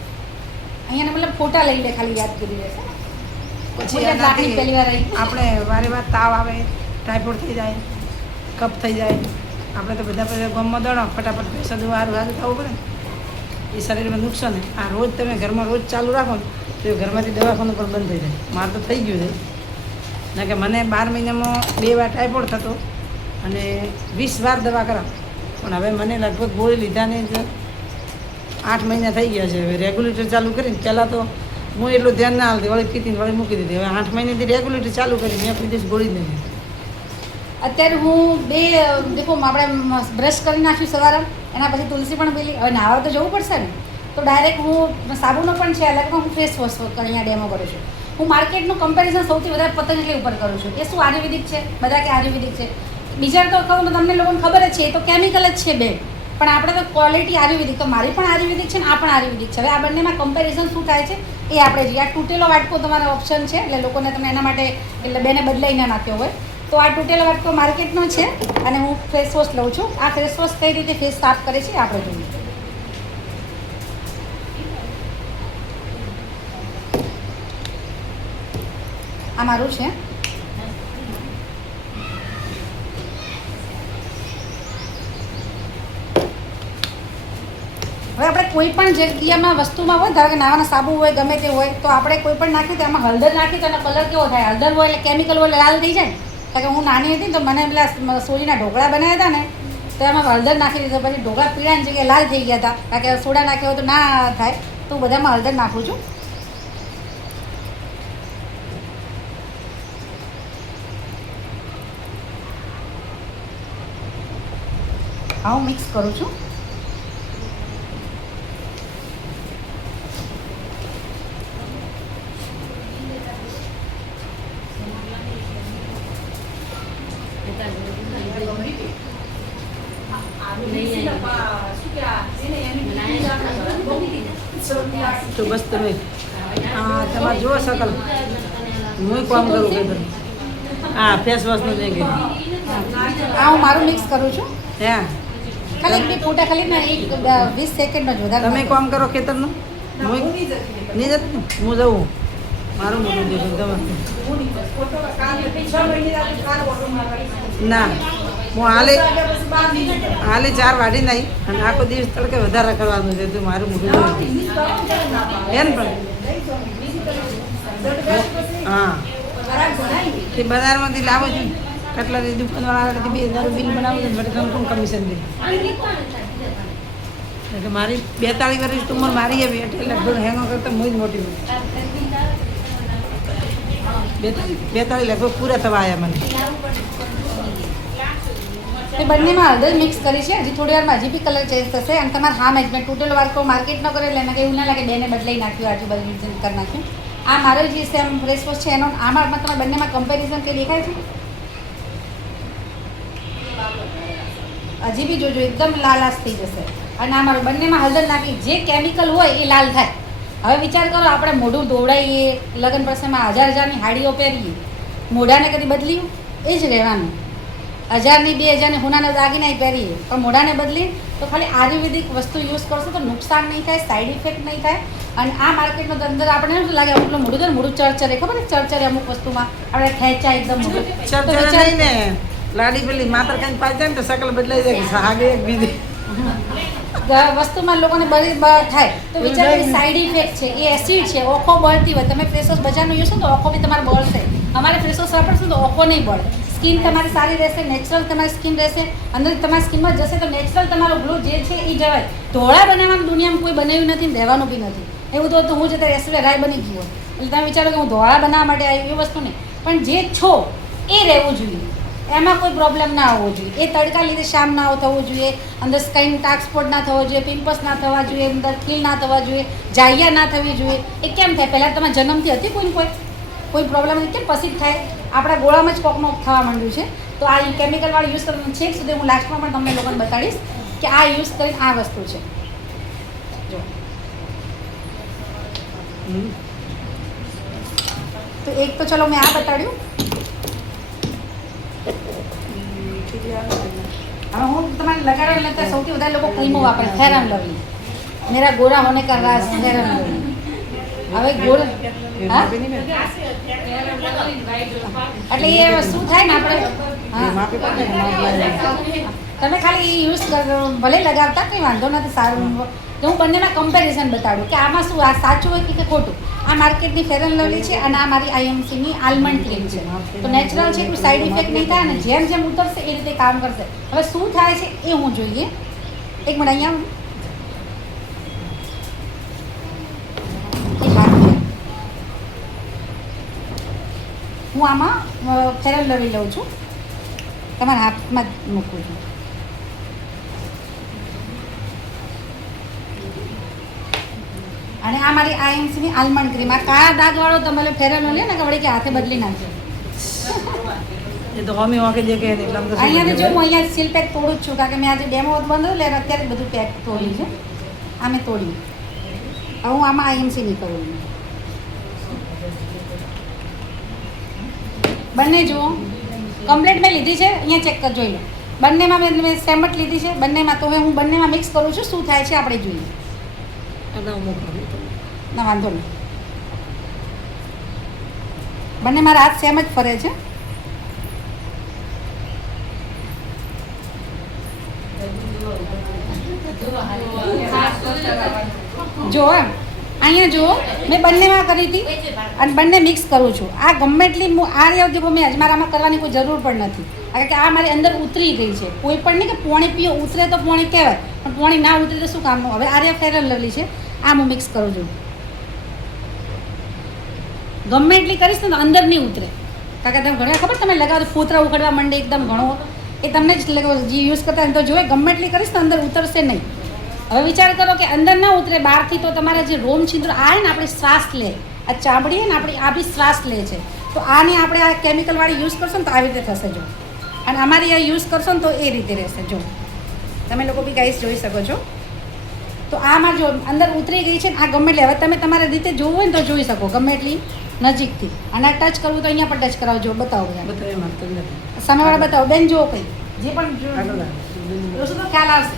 અહીંયા મતલબ ફોટા લઈ લે ખાલી યાદ કરી રહેશે પછી લાકડી પહેલી વાર આવી આપણે વારે વાર તાવ આવે ટાઈફોઇડ થઈ જાય કફ થઈ જાય આપણે તો બધા ગમમાં દોડો ફટાફટ પૈસા દેવા સારું સારું થવું પડે ને એ શરીરમાં નુકસાન છે આ રોજ તમે ઘરમાં રોજ ચાલુ રાખો ને તો ઘરમાંથી દવાખાનું પણ બંધ થઈ જાય મારે તો થઈ ગયું છે ના કે મને 12 મહિનામાં 2 વાર ટાઈફોઇડ થતો અને 20 વાર દવા કરાવ પણ હવે મને લગભગ ગોળી લીધાને જ 8 મહિના થઈ ગયા છે હવે રેગ્યુલેટર ચાલુ કરીને પહેલાં તો હું એટલું ધ્યાન ના આવતી વળી પીતી વળી મૂકી દીધી હવે 8 મહિનાથી રેગ્યુલેટર ચાલુ કરી મેં કોઈ દિવસ ગોળી જ નહીં અત્યારે હું દેખો આપણે બ્રશ કરી નાખ્યું સવારે એના પછી તુલસી પણ પેલી હવે નાવા તો જવું પડશે ને તો ડાયરેક્ટ હું સાબુનો પણ છે અલગમાં હું ફેસ વોશ અહીંયા ડેમો કરું છું હું માર્કેટનું કમ્પેરિઝન સૌથી વધારે પતંજલિ ઉપર કરું છું એ શું આયુર્વેદિક છે બધા કે આયુર્વેદિક છે બીજા તો કહું તો તમને લોકોને ખબર જ છે એ તો કેમિકલ જ છે બે પણ આપણે તો ક્વોલિટી આયુર્વેદિક તો મારી પણ આયુર્વેદિક છે ને આ પણ આયુર્વેદિક છે હવે આ બંનેમાં કમ્પેરિઝન શું થાય છે એ આપણે જોઈએ આ તૂટેલો વાટકો તમારો ઓપ્શન છે એટલે લોકોને તમે એના માટે એટલે બેને બદલાઈને નાખ્યો હોય તો આ તૂટેલો વાટકો માર્કેટનો છે અને હું ફેસ વોશ લઉં છું આ ફેસ વોશ કઈ રીતે ફેસ સાફ કરે છે આપણે જોઈએ આ મારું છે હવે આપણે કોઈ પણ જગ્યામાં વસ્તુમાં હોય ધારો કે નાવાના સાબુ હોય ગમે તે હોય તો આપણે કોઈ પણ નાખીએ તો એમાં હળદર નાખીએ તો એનો કલર કેવો થાય હળદર હોય એટલે કેમિકલ હોય લાલ થઈ જાય કારણ કે હું નાની હતી તો મને પેલા સોજીના ઢોકળા બનાવ્યા હતા ને તો એમાં હળદર નાખી દીધો પછી ઢોકળા પીળાની જગ્યાએ લાલ થઈ ગયા હતા કારણ કે સોડા નાખ્યો હોય તો ના થાય તો હું બધામાં હળદર નાખું છું હા હું મિક્સ કરું છું તો બસ તમે તમારે જુઓ શકલ હું કામ કરું કે હા ફેસ વોશનું નહીં કે હા હું મારું મિક્સ કરું છું હા ખાલી એક બી ફોટા ખાલી ને એક 20 સેકન્ડનો જ વધારે તમે કામ કરો ખેતરનું હું નહીં જતું ને હું જવું મારું મોટું દેશું તમે ના હું હાલે 4 વાડી નહીં અને આખો દિવસ તડકે વધારે કરવાનું છે તો મારું મોટું જોયું એમ પણ હા તે બજારમાંથી લાવો છું કટલારી દુકાનવાળા 2000 બિલ બનાવું છું મને કોણ કમિશન દે એટલે મારી 42 વર્ષ ઉંમર મારી આવી એટલે લગભગ હેંગો કરતા હું જ મોટી મોટી 42 લગભગ પૂરા થવા આવ્યા મને એ બંનેમાં હળદર મિક્સ કરી છે હજી થોડી વારમાં હજી બી કલર ચેન્જ થશે અને તમારે હા મેં ટોટલ વર્ક માર્કેટ ન કરે એટલે એને કંઈ એવું ના લાગે બેને બદલાઈ નાખ્યું આજુબાજુ કરી નાખ્યું આ મારો જે સેમ ફ્રેશ વોશ છે એનો આમાં તમે બંનેમાં કમ્પેરિઝન કંઈ દેખાય છે હજી બી જોજો એકદમ લાલાશ થઈ જશે અને આ મારું બંનેમાં હળદર નાખી જે કેમિકલ હોય એ લાલ થાય હવે વિચાર કરો આપણે મોઢું દોવડાવીએ લગ્ન પ્રસંગમાં 1000ની હાડીઓ પહેરીએ મોઢાને કદી બદલ્યું એ જ રહેવાનું 1000ની 2000ની હોનાના દાગીના પહેરીએ પણ મોઢાને બદલી તો ખાલી આયુર્વેદિક વસ્તુ યુઝ કરશો તો નુકસાન નહીં થાય સાઈડ ઇફેક્ટ નહીં થાય અને આ માર્કેટનો અંદર આપણે શું લાગે આપણું મોઢું ચરચરે ખબર ને ચરચરે અમુક વસ્તુમાં આપણે ખેંચાય એકદમ મોઢું ચરચરે નહીં ને લાડી પેલી માત્ર કંઈ પાઈ જાય ને તો શકલ બદલાઈ જાય હાગે એક બીજી વસ્તુમાં લોકોને બધી થાય તો વિચાર સાઈડ ઇફેક્ટ છે એ એસિડ છે ઓખો બળતી હોય તમે ફ્રેશોસ બજારનું યુઝ કરો તો ઓખો બી તમારે બળશે અમારે ફ્રેશોસ વાપરશો તો ઓખો નહીં બળે સ્કિન તમારી સારી રહેશે નેચરલ તમારી સ્કિન રહેશે અંદર તમારી સ્કિનમાં જશે તો નેચરલ તમારો ગ્લો જે છે એ જવાય ધોળા બનાવવાનું દુનિયામાં કોઈ બનાવ્યું નથી ને રહેવાનું બી નથી એવું તો હું જતા રેસ્ટોરન્ટ રાય બની ગયું એટલે તમે વિચારો કે હું ધોળા બનાવવા માટે આવી એ વસ્તુ નહીં પણ જે છો એ રહેવું જોઈએ એમાં કોઈ પ્રોબ્લેમ ના આવવો જોઈએ એ તડકા લીધે શામ ના થવું જોઈએ અંદર સ્કાઇન ડાર્ક સ્પોટ ના થવો જોઈએ પિમ્પલ્સ ના થવા જોઈએ અંદર ખીલ ના થવા જોઈએ જાહિયા ના થવી જોઈએ એ કેમ થાય પહેલાં તમારા જન્મથી હતી કોઈ પ્રોબ્લેમ નથી કેમ પછી થાય આપણા ગોળામાં જ કોકનો થવા માંડ્યું છે તો આ કેમિકલવાળું યુઝ કરવાનું છેક સુધી હું લાસ્ટમાં પણ તમને લોકોને બતાડીશ કે આ યુઝ કરીને આ વસ્તુ છે જો તો એક તો ચલો મેં આ બતાડ્યું હવે હું તમારે લગાડવા લેતા સૌથી વધારે લોકો ક્રીમો વાપરે ફેર એન્ડ લવલી મેરા ગોરા હોને કા રાસ ફેર એન્ડ લવલી હવે ગોળ હા એટલે એ શું થાય ને આપણે તમે ખાલી એ યુઝ કરો ભલે લગાવતા કંઈ વાંધો નથી સારું તો હું બંનેમાં કમ્પેરિઝન બતાડું કે આમાં શું આ સાચું હોય કે ખોટું આ માર્કેટની ફેર એન્ડ લવલી છે અને આ મારી આઈએમસીની આલમંડ ક્રીમ છે તો નેચરલ છે કોઈ સાઈડ ઇફેક્ટ નહીં થાય અને જેમ જેમ ઉતરશે એ રીતે કામ કરશે હવે શું થાય છે એ હું જોઈએ એક મિનિટ અહીંયા હું આમાં ફેર એન્ડ લવલી લઉં છું તમારા હાથમાં જ મૂકું છું અને આ મારી આઈએમસીની આલમંડ ક્રીમ આ કાળા ડાઘવાળો તમે ફેર એન્ડ લવલી ને કે વળી કે હાથે બદલી નાખજો એ તો અમે વાકે જે કહે એટલે અહીંયા જો હું અહીંયા સીલ પેક તોડું જ છું કારણ કે મેં આજે ડેમો બંધ એટલે અત્યારે બધું પેક તોડ્યું છે આ મેં તોડ્યું હવે હું આમાં આઈએમસીની કરું બંને જુઓ કમ્પ્લીટ મેં લીધી છે અહીંયા ચેક કરી જોઈ લો બંનેમાં મેં સેમ જ લીધી છે બંનેમાં તો હવે હું બંનેમાં મિક્સ કરું છું શું થાય છે આપણે જોઈએ ના વાંધો નહીં બંને મારા હાથ સેમ જ ફરે છે જો એમ અહીંયા જુઓ મેં બંનેમાં કરી હતી અને બંને મિક્સ કરું છું આ ગમે એટલી આ રીતે મેં અજમારામાં કરવાની કોઈ જરૂર પણ નથી કારણ કે આ મારી અંદર ઉતરી ગઈ છે કોઈ પણ નહીં કે પોણી પીઓ ઉતરે તો પોણી કહેવાય પણ પોણી ના ઉતરે તો શું કામનું હવે આ ફેર એન્ડ લવલી છે આ હું મિક્સ કરું છું ગમે એટલી કરીશ ને તો અંદર નહીં ઉતરે કારણ કે તમે ઘણા ખબર તમે લગાવો ફોતરા ઉખડવા માંડે એકદમ ઘણો એ તમને જ જે યુઝ કરતા હોય તો જોવે ગમે એટલી કરીશ તો અંદર ઉતરશે નહીં હવે વિચાર કરો કે અંદર ના ઉતરે બહારથી તો તમારા જે રોમ છિદ્ર આ ને આપણી શ્વાસ લે આ ચામડી ને આપણી આ બી શ્વાસ લે છે તો આને આપણે આ કેમિકલવાળી યુઝ કરશો ને તો આવી રીતે થશે જો અને અમારી આ યુઝ કરશો ને તો એ રીતે રહેશે જો તમે લોકો બી ગાઈસ જોઈ શકો છો તો આમાં જો અંદર ઉતરી ગઈ છે ને આ ગમે એટલી હવે તમે તમારી રીતે જોવું હોય ને તો જોઈ શકો ગમે એટલી નજીકથી અને આ ટચ કરવું તો અહીંયા પણ ટચ કરાવજો બતાવો સામેવાળા બતાવો બેન જુઓ કંઈ જે પણ જોશો તો ખ્યાલ આવશે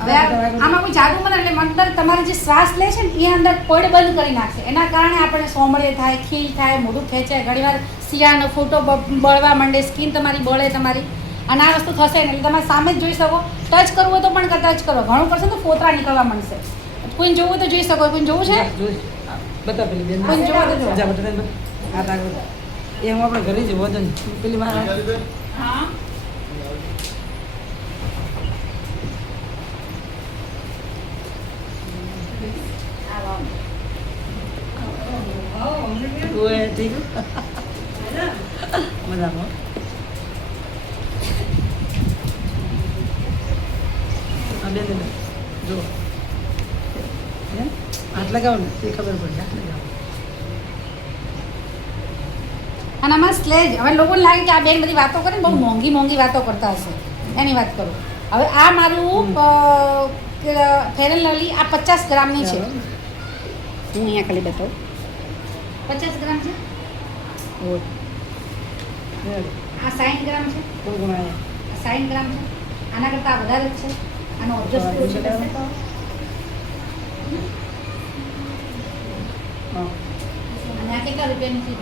હવે આમાં કોઈ જાદુ મને એટલે અંદર તમારે જે શ્વાસ લે છે ને એ અંદર પડ બંધ કરી નાખશે. એના કારણે આપણને સોમળે થાય, ખીલ થાય, મોઢું ખેંચાય, ઘણીવાર શિયાળનો ફોટો બળવા માંડે, સ્કિન તમારી બળે તમારી. અને આ વસ્તુ થશે ને એટલે તમે સામે જ જોઈ શકો. ટચ કરવું હોય તો પણ ટચ કરો, ઘણું કરશે તો ફોતરા નીકળવા માંડશે. કોઈને જોવું હોય તો જોઈ શકો. કોઈને જોવું છે? બતા પેલી બેન કોઈને જોવું તો જા બતા બેન આ તાક એ હું આપણે ઘરે જ વજન પેલી માં હા. ઓય ઠીક મજામાં આ બેન જો હાથ લગાવો ને તે ખબર પડે. હાથ લગાવો અને આમાં સ્લેજ હવે લોકોને લાગે કે આ બેન બધી વાતો કરે ને બહુ મોંઘી મોંઘી વાતો કરતા હશે એની વાત કરું. હવે આ મારું ફેર એન્ડ લવલી આ 50 ગ્રામની છે. હું અહીંયા ખાલી બતાવું 50 ગ્રામ છે. આ 60 ગ્રામ છે. કોણ કોણ આ 60 ગ્રામ છે. આના કરતાં આ વધારે જ છે. આનો એડજસ્ટ ઓછું થશે તો અને આ કેટલા રૂપિયાની છે?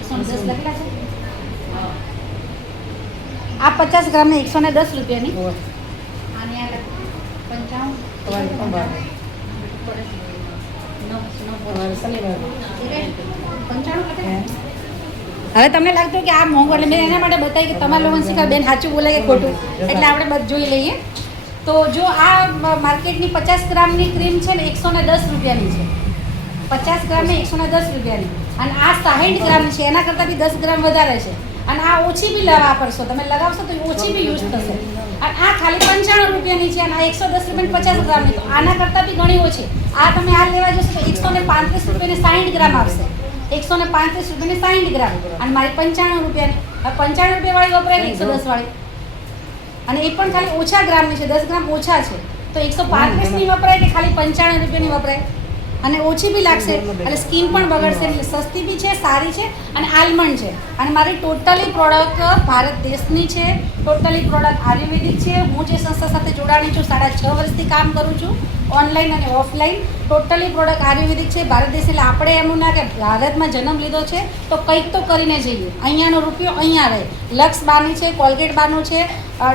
110 લખેલા છે. આ 50 ગ્રામને 110 રૂપિયાની. આને આ 55 હવે તમને લાગતું કે આ મોંઘું એટલે મેં એના માટે બતાવી કે તમારા લોકોને શીખવા બેન સાચું બોલે કે ખોટું એટલે આપણે બધું જોઈ લઈએ. તો જો આ માર્કેટની 50 ગ્રામની ક્રીમ છે ને 110 રૂપિયાની છે. 50 ગ્રામની 110 રૂપિયાની અને આ 60 ગ્રામની છે. એના કરતાં બી 10 ગ્રામ વધારે છે. અને આ ઓછી બી વાપરશો તમે લગાવશો તો ઓછી બી યુઝ થશે. અને આ ખાલી 95 રૂપિયાની છે અને આ 110 રૂપિયાની 50 ગ્રામની. તો આના કરતાં બી ઘણી ઓછી. આ તમે આ લેવા જશો તો 135 રૂપિયાની 60 ગ્રામ આવશે. 135 રૂપિયાની 60 ગ્રામ અને મારી 95 રૂપિયાની. હવે 95 રૂપિયાવાળી વપરાય ને 110 વાળી અને એ પણ ખાલી ઓછા ગ્રામની છે. 10 ગ્રામ ઓછા છે તો 135ની વપરાય કે ખાલી 95 રૂપિયાની વપરાય અને ઓછી બી લાગશે એટલે સ્કિન પણ બગડશે. એટલે સસ્તી બી છે, સારી છે અને આલમંડ છે. અને મારી ટોટલી પ્રોડક્ટ ભારત દેશની છે. ટોટલી પ્રોડક્ટ આયુર્વેદિક છે. હું જે સંસ્થા સાથે જોડાણી છું 6.5 વર્ષથી કામ કરું છું ઓનલાઈન અને ઓફલાઈન. ટોટલી પ્રોડક્ટ આયુર્વેદિક છે. ભારત દેશ એટલે આપણે એમનું ના કે ભારતમાં જન્મ લીધો છે તો કંઈક તો કરીને જઈએ. અહીંયાનો રૂપિયો અહીંયા રહે. લક્સ બહારની છે, કોલગેટ બહારનું છે,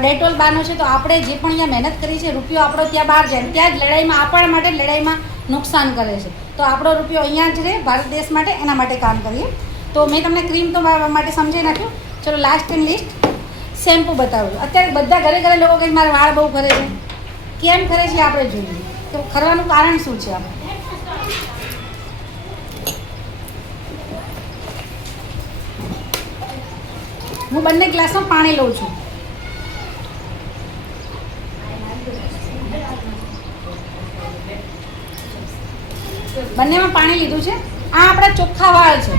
ડેટોલ બહારનું છે. તો આપણે જે પણ અહીંયા મહેનત કરી છે રૂપિયો આપણો ત્યાં બહાર જાય ત્યાં જ લડાઈમાં આપણા માટે લડાઈમાં નુકસાન કરે છે. તો આપણો રૂપિયો અહીંયા જ રહે ભારત દેશ માટે એના માટે કામ કરીએ. તો મેં તમને ક્રીમ તો માટે સમજાવી નાખ્યું. ચલો લાસ્ટ એન્ડ લિસ્ટ શેમ્પૂ બતાવું. અત્યારે બધા ઘરે ઘરે લોકો કંઈક મારા વાળ બહુ ખરે છે. કેમ ખરે છે આપણે જોઈએ તો ખરવાનું કારણ શું છે. આપણે હું બંને ગ્લાસમાં પાણી લઉં છું. બંનેમાં પાણી લીધું છે. આ આપણા ચોખ્ખા વાળ છે.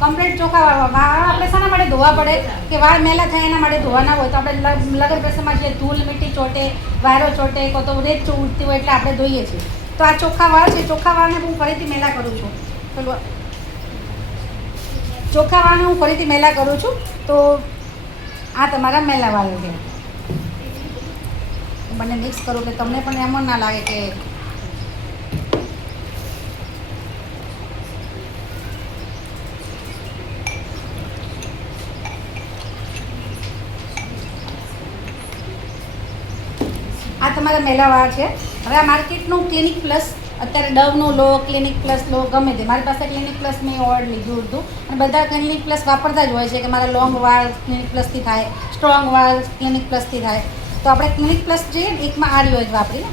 કમ્પ્લીટ ચોખ્ખા વાળ. આપણે શાના માટે ધોવા પડે કે વાળ મેલા થાય એના માટે ધોવાના હોય. તો આપણે લગ્ન પ્રસંગમાં છીએ ધૂળ મીઠી ચોટે, વાયરો ચોટે, કો તો રેત ઉડતી હોય એટલે આપણે ધોઈએ છીએ. તો આ ચોખ્ખા વાળ છે. ચોખ્ખા વાળને હું ફરીથી મેલા કરું છું. પેલું ચોખ્ખા વાળને હું ફરીથી મેલા કરું છું. તો આ તમારા મેલા વાળ છે. બંને મિક્સ કરું કે તમને પણ એમ ના લાગે કે આ તમારા મેલા વાળ છે. હવે આ માર્કેટનું ક્લિનિક પ્લસ અત્યારે ડવનું લો, ક્લિનિક પ્લસ લો, ગમે તે. મારી પાસે ક્લિનિક પ્લસ મેં ઓર્ડર લીધું હતું અને બધા ક્લિનિક પ્લસ વાપરતા જ હોય છે કે મારા લોંગ વાળ ક્લિનિક પ્લસથી થાય, સ્ટ્રોંગ વાળ ક્લિનિક પ્લસથી થાય. તો આપણે ક્લિનિક પ્લસ જોઈએ ને એકમાં આ રહ્યો જ વાપરીએ.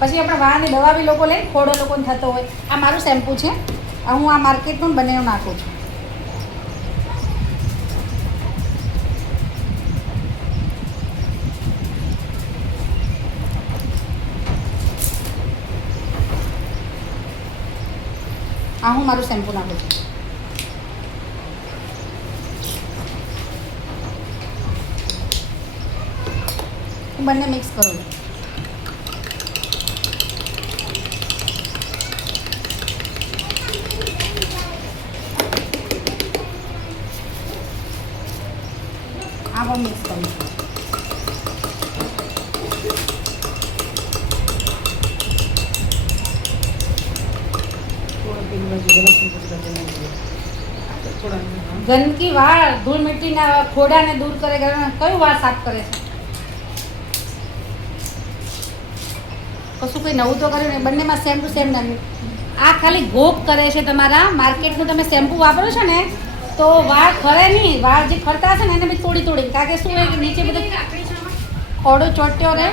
પછી આપણે વાળની દવા બી લોકો લે, ખોડો લોકોને થતો હોય. આ મારું શેમ્પૂ છે. હું આ માર્કેટનું બંનેનું નાખું છું. આ હું મારું શેમ્પૂ નાખું છું. હું બંને મિક્સ કરું. ગંદકી વાળ ધૂળ મિટ્ટીના ખોડાને દૂર કરે, કયું વાળ સાફ કરે છે? કશું કંઈ નવું તો કર્યું ને, બંનેમાં સેમ ટુ સેમ નાખ્યું. આ ખાલી ગોપ કરે છે તમારા. માર્કેટનું તમે શેમ્પૂ વાપરો છો ને તો વાળ ખરે નહીં. વાળ જે ખરતા હશે ને એને બી તોડી કારણ કે શું હોય કે નીચે બધું ખોડો ચોટ્યો રહે.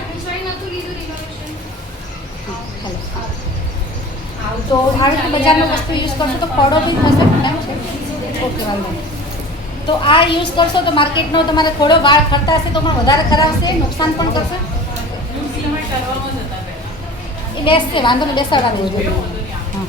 તો આ રીતે બજારનું વસ્તુ યુઝ કરશો તો ખોડો બી થશે. ઓકે, વાંધો નહીં. તો આ યુઝ કરશો તો માર્કેટનો તમારે ખોડો વાળ ખરતા હશે તો પણ વધારે ખરાબશે, નુકસાન પણ કરશે. એ બેસશે, વાંધો નહીં, બેસાડવાનું. હા,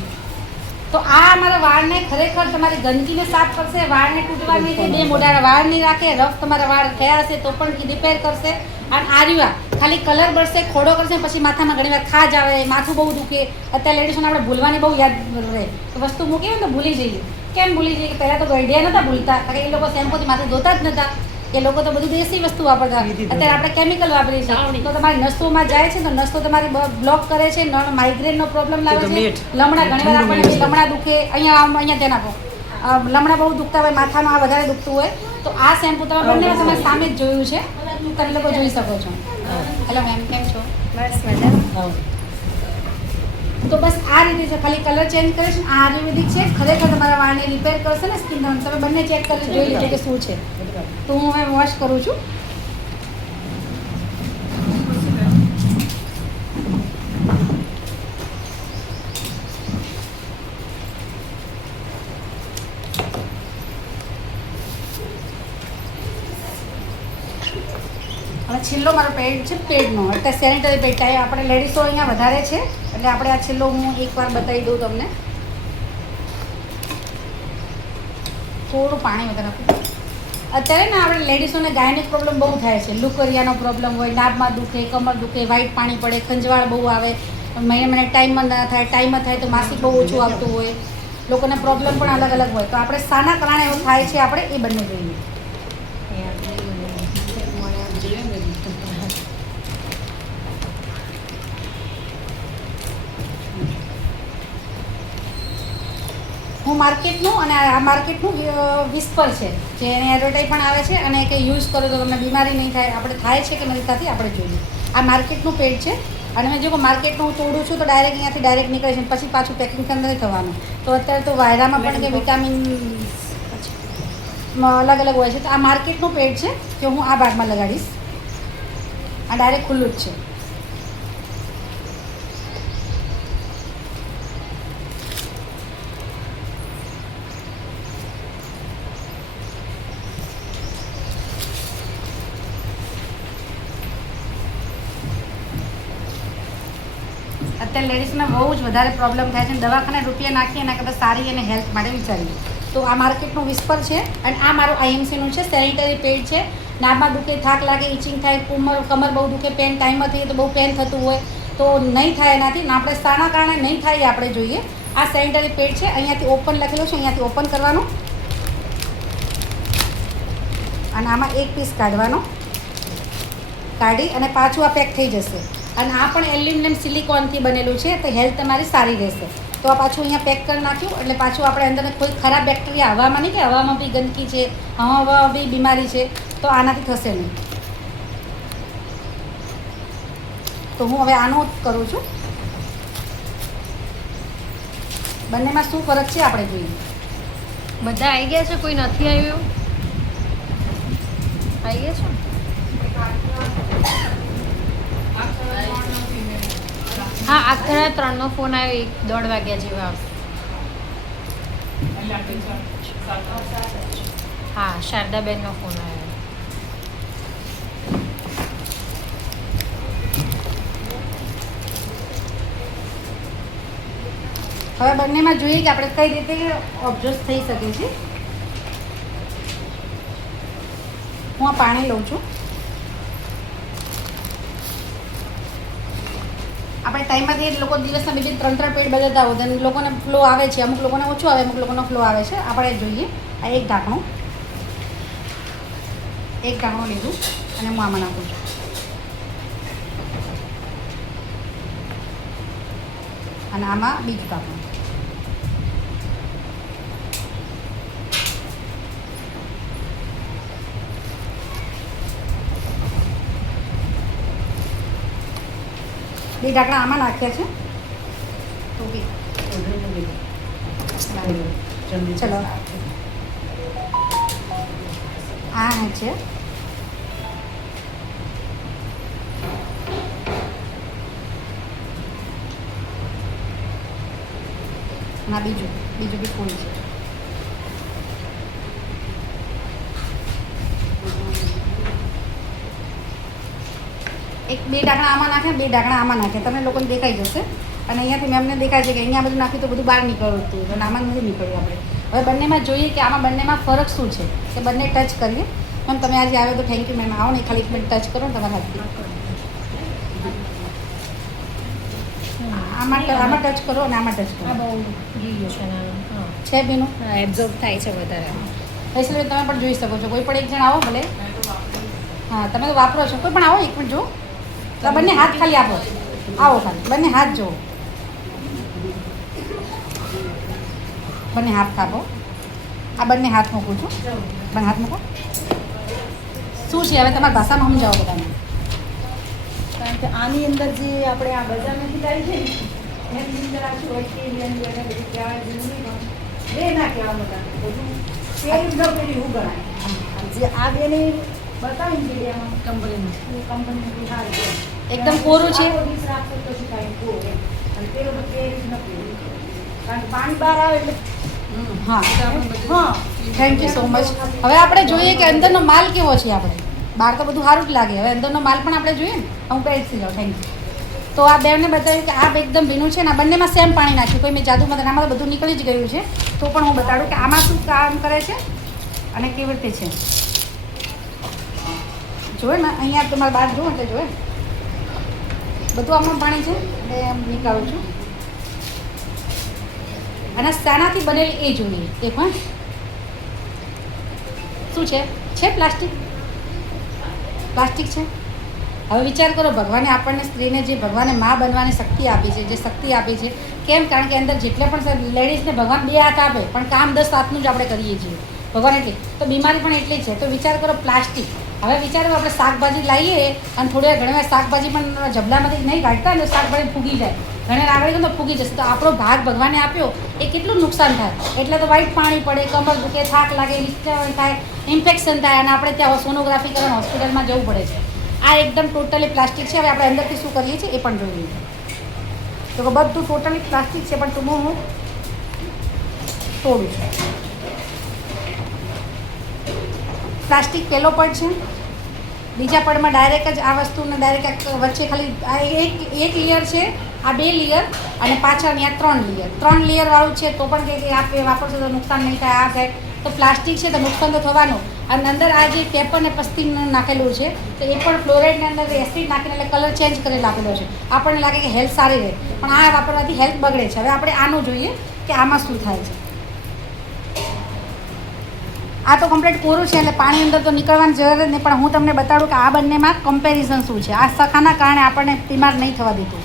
તો આ અમારા વાળને ખરેખર તમારી ગંદકીને સાફ કરશે, વાળને તૂટવા નહીં દે, બે મોઢા વાળ નહીં રાખે, રફ તમારા વાળ થયા હશે તો પણ રિપેર કરશે. અને આર્યુઆ ખાલી કલર બળશે, ખોડો કરશે, પછી માથામાં ઘણી વાર ખાજ આવે, માથું બહુ દુખે. અત્યારે લેડીઝોને આપણે ભૂલવાની બહુ યાદ રહે, વસ્તુ મૂકીએ ને તો ભૂલી જઈએ. કેમ ભૂલી જઈએ? પહેલાં તો ગઈડિયા નહોતા ભૂલતા, કારણ કે એ લોકો શેમ્પૂથી માથે ધોતા જ નહોતા. એ લોકો તો બધું દેશી વસ્તુ વાપરતા. અત્યારે આપણે કેમિકલ વાપરીએ છીએ તો તમારી નસોમાં જાય છે તો નસો તમારી બ્લોક કરે છે, માઇગ્રેનનો પ્રોબ્લેમ લાવે છે, લમણા ઘણી વાર આપણને લમણા દુખે, અહીંયા ધ્યાન આપો, લમણા બહુ દુખતા હોય, માથામાં વધારે દુખતું હોય તો આ શેમ્પૂ તમે બંને તમે સામે જ જોયું છે, તમે લોકો જોઈ શકો છો. હેલો મેમ, કેમ છો? બસ મેડમ. તો બસ આ રીતે છે, ખાલી કલર ચેન્જ કરે છે. આ આયુર્વેદિક છે, ખરેખર તમારા વાળને રિપેર કરશે ને સ્કિન. તમે બંને ચેક કરી જોઈ લેજો કે શું છે. તો હું હવે વોશ કરું છું. હવે છેલ્લો મારો પેડ છે પેડનો, એટલે સેનિટરી પેડ. ટાઈમ આપણે લેડીઝો અહીંયા વધારે છે એટલે આપણે આ છેલ્લો હું એકવાર બતાવી દઉં તમને. થોડું પાણી વધારે આપું. અત્યારે ને આપણે લેડીઝોને ગાયનિક પ્રોબ્લેમ બહુ થાય છે. લુકરિયાનો પ્રોબ્લેમ હોય, નાભમાં દુખે, કમર દુખે, વ્હાઈટ પાણી પડે, ખંજવાળ બહુ આવે, મહિને ટાઈમમાં ના થાય, ટાઈમમાં થાય તો માસિક બહુ ઓછું આવતું હોય, લોકોને પ્રોબ્લેમ પણ અલગ અલગ હોય. તો આપણે શાના કારણે એવું થાય છે આપણે એ બંને જોઈએ. હું માર્કેટનું અને આ માર્કેટનું વિસ્પર છે જે એની એડવર્ટાઈઝ પણ આવે છે અને કંઈ યુઝ કરો તો તમને બીમારી નહીં થાય. આપણે થાય છે કે નથી થતી આપણે જોઈએ. આ માર્કેટનું પેડ છે અને મેં જો માર્કેટનું હું તોડું છું તો ડાયરેક્ટ અહીંયાથી ડાયરેક્ટ નીકળે છે પછી પાછું પેકિંગ નથી થવાનું. તો અત્યારે તો વાયરામાં પણ કે વિટામિન અલગ અલગ હોય છે. તો આ માર્કેટનું પેડ છે જે હું આ ભાગમાં લગાડીશ. આ ડાયરેક્ટ ખુલ્લું જ છે. અત્યારે લેડીઝને બહુ જ વધારે પ્રોબ્લેમ થાય છે. દવાખાને રૂપિયા નાખીએ એના કરતાં સારી અને હેલ્થ માટે વિચારીએ. તો આ માર્કેટનું વિસ્પર છે અને આ મારું આઈએમસીનું છે. સેનિટરી પેડ છે. નાભમાં દુખે, થાક લાગે, ઇચિંગ થાય, કમર બહુ દુખે, પેન ટાઈમમાં થઈએ તો બહુ પેન થતું હોય તો નહીં થાય એનાથી. આપણે શાના કારણે નહીં થાય એ આપણે જોઈએ. આ સેનિટરી પેડ છે. અહીંયાથી ઓપન લખેલું છે, અહીંયાથી ઓપન કરવાનું અને આમાં એક પીસ કાઢવાનો. કાઢી અને પાછું આ પેક થઈ જશે. અને આ પણ એલ્યુમિનિયમ સિલિકોનથી બનેલું છે તો હેલ્થ તમારી સારી રહેશે. તો આ પાછું અહીંયા પેક કરી નાખ્યું એટલે પાછું આપણે અંદર કોઈ ખરાબ બેક્ટેરિયા હવામાં નહીં, કે હવામાં બી ગંદકી છે, હવામાં બી બીમારી છે તો આનાથી થશે નહીં. તો હું હવે આનું કરું છું. બંનેમાં શું ફરક છે આપણે જોઈએ. બધા આવી ગયા છે, કોઈ નથી આવ્યું? આવી ગયા છે? હા, આખરે 3નો ફોન આવ્યો, 1-1.5 વાગ્યા જેવા આવશે. હા, શારદાબેનનો ફોન આવ્યો. હવે બંનેમાં જોઈએ કે આપણે કઈ રીતે ઓબ્ઝર્વ થઈ શકે છે. હું આ પાણી લઉં છું. આપણે ટાઈમમાંથી લોકો દિવસના 2-3 પેડ બદલતા હોય અને લોકોને ફ્લો આવે છે, અમુક લોકોને ઓછો આવે, અમુક લોકોનો ફ્લો આવે છે. આપણે જોઈએ. આ એક ઢાંકણું લીધું અને હું આમાં નાખું છું. અને આમાં બીજું ઢાંકણું. 2 ઢાંકણા આમાં નાખ્યા છે તો બી ચલો આ છે ના બીજું બી ફૂલ છે એક 2 ઢાંકણા આમાં નાખે 2 ઢાંકણા આમાં નાખે તમને લોકોને દેખાઈ જશે અને અહીંયાથી મેમને દેખાય છે કે અહીંયા બધું નાખ્યું તો બધું બહાર નીકળ્યું હતું અને આમાં નથી નીકળ્યું આપણે હવે બંનેમાં જોઈએ કે આમાં બંનેમાં ફરક શું છે કે બંને ટચ કરીએ મેમ તમે આજે આવ્યો તો થેન્ક યુ મેમ આવો ને ખાલી 1 મિનિટ ટચ કરો ને તમારા હાથથી આમાં ટચ કરો અને આમાં ટચ કરો આ બહુ ગીલું છે નાનું હા છે બેનું એબ્ઝોર્બ થાય છે વધારે એટલે તમે પણ જોઈ શકો છો કોઈ પણ એક જણ આવો ભલે હા તમે તો વાપરો છો કોઈ પણ આવો 1 મિનિટ જો તો બંને હાથ ખાલી આપો આવો ખાલી બંને હાથ જુઓ બંને હાથ આપો આ બંને હાથ મૂકું છું બંને હાથ મૂકો શું છે હવે તમારી ભાષામાં સમજાવો બધાને કારણ કે આની અંદર જે આપણે આ બજારમાંથી લાવી છે એની અંદર આ ચોટી અને બધી કહેવાય જરૂરી બે ના કહેવા મોટા બધું પેરી ન પેરી હું ગણાય જે આ બેને બતાવી ને મીડિયામાં કંપનીનું સારું છે એકદમ કોરું છે રાખો તો શું કાંઈ કોરું અને પેલું પેરી ન પેરી કારણ કે પાણી બહાર આવે એટલે હા હા થેન્ક યુ સો મચ હવે આપણે જોઈએ કે અંદરનો માલ કેવો છે આપણે બહાર તો બધું સારું જ લાગે હવે અંદરનો માલ પણ આપણે જોઈએ ને હું પહેરતી જાઉં થેન્ક યુ તો આ બેને બતાવ્યું કે આ એકદમ ભીનું છે ને આ બંનેમાં સેમ પાણી નાખ્યું કોઈ મેં જાદુ મતલબ આમાં તો બધું નીકળી જ ગયું છે તો પણ હું બતાડું કે આમાં શું કામ કરે છે અને કેવી રીતે છે જોવે ને અહીંયા તમારે બહાર જુઓ એટલે જોવે બધું આમાં પાણી છે એટલે એમ નીકાળું છું અને શાનાથી બનેલી એ જોઈએ એ પણ શું છે પ્લાસ્ટિક છે હવે વિચાર કરો ભગવાને આપણને સ્ત્રીને જે ભગવાને મા બનવાની શક્તિ આપી છે જે શક્તિ આપી છે કેમ કારણ કે અંદર જેટલે પણ લેડીઝને ભગવાન 2 હાથ આપે પણ કામ 10 હાથનું જ આપણે કરીએ છીએ ભગવાન એટલી તો બીમારી પણ એટલી છે તો વિચાર કરો પ્લાસ્ટિક હવે વિચારો આપણે શાકભાજી લાવીએ અને થોડી ઘણી વાર શાકભાજી પણ જબલામાંથી નહીં કાઢતા ને શાકભાજી ફૂગી જાય ઘણા આગળ ગયું તો ફૂગી જશે તો આપણો ભાગ ભગવાને આપ્યો એ કેટલું નુકસાન થાય એટલે તો વાઈટ પાણી પડે કમર દુખે થાક લાગે ડિસ્ટર્બન્સ થાય ઇન્ફેક્શન થાય અને આપણે ત્યાં સોનોગ્રાફી કરીને હોસ્પિટલમાં જવું પડે છે આ એકદમ ટોટલી પ્લાસ્ટિક છે હવે આપણે અંદરથી શું કરીએ છીએ એ પણ જોઈએ તો બધું ટોટલી પ્લાસ્ટિક છે પણ તું હું તોડું છું પ્લાસ્ટિક પહેલો પડ છે બીજા પડમાં ડાયરેક્ટ જ આ વસ્તુને ડાયરેક્ટ વચ્ચે ખાલી આ એક લેયર છે આ 2 લેયર અને પાછળ ત્યાં 3 લેયર વાળું છે તો પણ કે આ વાપરશો તો નુકસાન નહીં થાય આ થાય તો પ્લાસ્ટિક છે તો નુકસાન તો થવાનું અને અંદર આ જે પેપર ને પસ્તીન નાખેલું છે તો એ પણ ફ્લોરાઇડની અંદર એસિડ નાખીને એટલે કલર ચેન્જ કરેલો આપેલો છે આપણને લાગે કે હેલ્થ સારી રહે પણ આ વાપરવાથી હેલ્થ બગડે છે હવે આપણે આનું જોઈએ કે આમાં શું થાય છે આ તો કમ્પ્લીટ કોરું છે એટલે પાણી અંદર તો નીકળવાની જરૂર જ નહીં પણ હું તમને બતાડું કે આ બંનેમાં કમ્પેરિઝન શું છે આ સખાના કારણે આપણને બીમાર નહીં થવા દીધું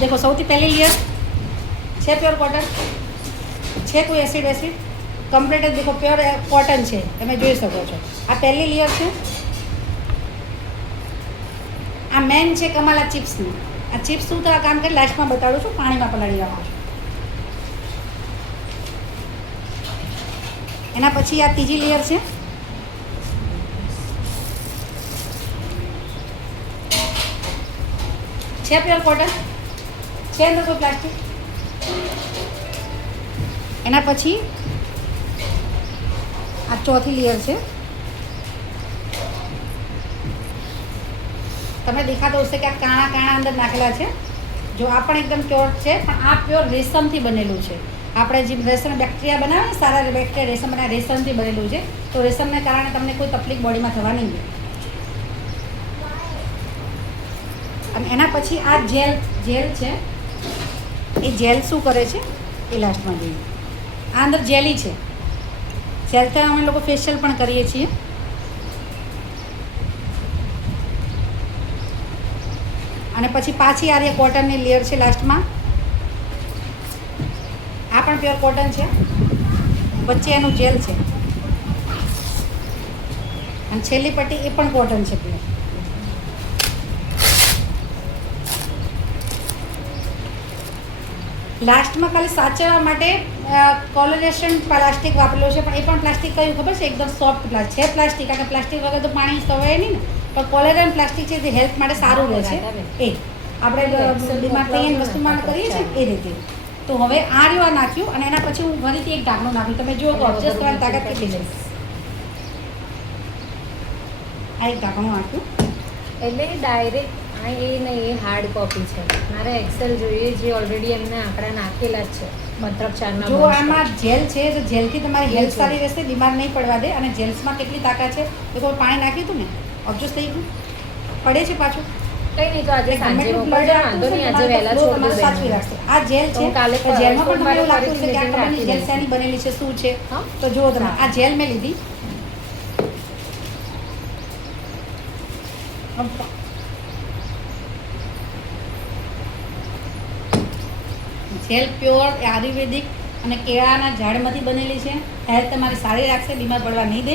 देखो સૌથી પહેલી લેયર છે પ્યોર કોટન છે કોઈ એસિડ કમ્પ્લીટ જ દેખો પ્યોર કોટન છે તમે જોઈ શકો છો આ પહેલી લેયર છે આ મેન છે કમાલા ચિપ્સની આ ચિપ્સ શું તો આ કામ કરી લાસ્ટમાં બતાડું છું પાણીમાં પલાળી રાખું છું એના પછી આ ત્રીજી લેયર છે પ્યોર કોટન છે અંદર કોઈ પ્લાસ્ટિક એના પછી આ ચોથી લેયર છે તમને દેખાતો હશે કે આ કાણા કાણા અંદર નાખેલા છે જો આ પણ એકદમ પ્યોર છે પણ આ પ્યોર રેશમથી બનેલું છે આપણે જે રેશમ બેક્ટેરિયા બનાવે ને સારા બેક્ટેરિયા રેશમ બનાવે રેશમથી બનેલું છે તો રેશમને કારણે તમને કોઈ તકલીફ બોડીમાં થવા નહીં દે અને એના પછી આ જેલ છે એ જેલ શું કરે છે એ લાસ્ટમાં જોઈએ આ અંદર જેલી છે જેલથી અમે લોકો ફેશિયલ પણ કરીએ છીએ અને પછી પાછી આ કોટનની લેયર છે લાસ્ટમાં પણ પ્યોર કોટન છે, વચ્ચે એનું જેલ છે, અને છેલ્લી પટ્ટી એ પણ કોટન છે પ્યોર. લાસ્ટમાં ખાલી સાચવવા માટે કોલોરેશન પ્લાસ્ટિક વાપરેલું છે, પણ એ પણ પ્લાસ્ટિક કયું ખબર છે? એકદમ સોફ્ટ પ્લાસ્ટિક છે. પ્લાસ્ટિક કારણ કે પ્લાસ્ટિક વગર તો પાણી સવાય નહીં ને, પણ કોલોરેશન પ્લાસ્ટિક છે જે હેલ્થ માટે સારું રહે છે. એ આપણે બીમાર થઈએ ને વસ્તુમાં કરીએ છીએ એ રીતે. તો હવે આ રહ્યું આ નાખ્યું, અને એના પછી હું ફરીથી એક ઢાંકણું નાખ્યું. તમે જુઓ તો એડજસ્ટ કરવાની તાકાત કેટલી છે. આ એક ઢાંકણું નાખ્યું. એટલે ડાયરેક્ટ આ એ નહીં, એ હાર્ડ કોપી છે. મારે એક્સેલ જોઈએ જે ઓલરેડી એમને આંકડા નાખેલા જ છે. મતલબ 4 જો આમાં જેલ છે, તો જેલથી તમારી હેલ્થ સારી રહેશે, બીમાર નહીં પડવા દે. અને જેલ્સમાં કેટલી તાકાત છે, તો કોઈ પાણી નાખ્યું હતું ને, ઓબ્જેક્ટ થઈ ગયું, પડે છે પાછું. કઈ નહીં, તો આજે સાંજે મોકલજો, વાંધો નહીં, આજે વહેલા છોડી દો. સાચવી રાખશે. આ જેલ છે, કાલે જેલમાં પણ તમને એવું લાગતું હશે કે આ ખબર નહીં જેલ શેની બનેલી છે, શું છે. તો જુઓ તમે, આ જેલ મેં લીધી. જેલ પ્યોર આયુર્વેદિક અને કેળાના ઝાડમાંથી બનેલી છે. હેલ્થ તમારી સારી રાખશે, બીમાર પડવા નહીં દે,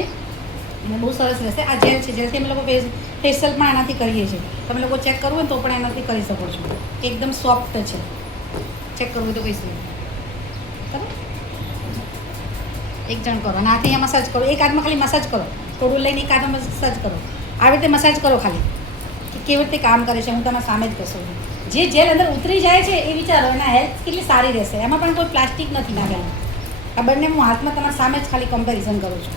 અને બહુ સરસ રહેશે. આ જેલ છે, જેલથી અમે લોકો ફેશિયલ પણ એનાથી કરીએ છીએ. તમે લોકો ચેક કરવું હોય તો પણ એનાથી કરી શકો છો. એકદમ સોફ્ટ છે, ચેક કરવું હોય તો કહીશું. બરાબર, એક જણ કરો અને હાથે અહીંયા મસાજ કરો. એક હાથમાં ખાલી મસાજ કરો, થોડું લઈને એક હાથમાં મસાજ કરો. આવી રીતે મસાજ કરો ખાલી, કે કેવી રીતે કામ કરે છે. હું તમારા સામે જ કહેશું. જે જેલ અંદર ઉતરી જાય છે એ વિચારો એના હેલ્થ કેટલી સારી રહેશે. એમાં પણ કોઈ પ્લાસ્ટિક નથી નાખેલું. આ બંને હું હાથમાં તમારા સામે જ ખાલી કમ્પેરિઝન કરું છું.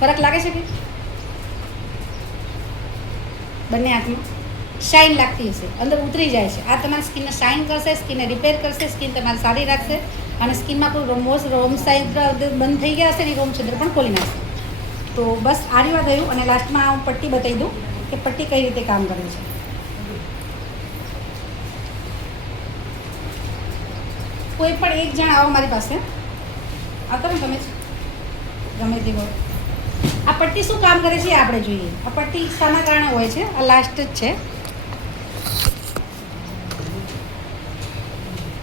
ફરક લાગે છે કે બંને હાથમાં શાઇન લાગતી હશે, અંદર ઉતરી જાય છે. આ તમારી સ્કિનને શાઇન કરશે, સ્કિનને રિપેર કરશે, સ્કિન તમારી સારી રાખશે. અને સ્કિનમાં કોઈ રોમ સાઇડ બંધ થઈ ગયા હશે ને, રોમ છિદ્ર પણ ખોલી નાખશે. તો બસ આ રીવા થયું. અને લાસ્ટમાં હું પટ્ટી બતાવી દઉં કે પટ્ટી કઈ રીતે કામ કરે છે. કોઈ પણ એક જણ આવો મારી પાસે, આવતો ને તમે જ ગમે તે હોય. આ પટ્ટી શું કામ કરે છે એ આપણે જોઈએ. આ પટ્ટી શાના કારણે હોય છે? આ લાસ્ટ જ છે.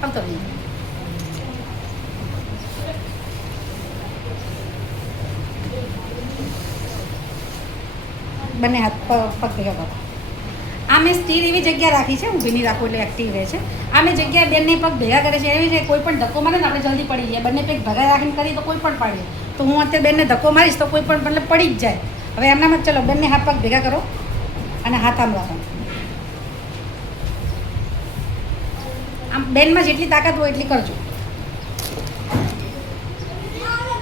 આવતો નહીં. બંને હાથ પગ ભેગા કરો. આ મેં સ્ટીલ એવી જગ્યા રાખી છે, ઊભી નહીં રાખું એટલે એક્ટિવ રહે છે. આ મેં જગ્યા બંને પગ ભેગા કરે છે એવી છે, કોઈ પણ ધક્કો મારે ને આપણે જલ્દી પડી જાય. બંને પગ ભેગા રાખીને કરીએ તો કોઈ પણ પાડીએ. તો હું અત્યારે બેનને ધક્કો મારીશ તો કોઈ પણ મતલબ પડી જ જાય. હવે એમનામાં ચલો બંને હાથ પગ ભેગા કરો અને હાથ આમ રાખો. આમ બેનમાં જેટલી તાકાત હોય એટલી કરજો.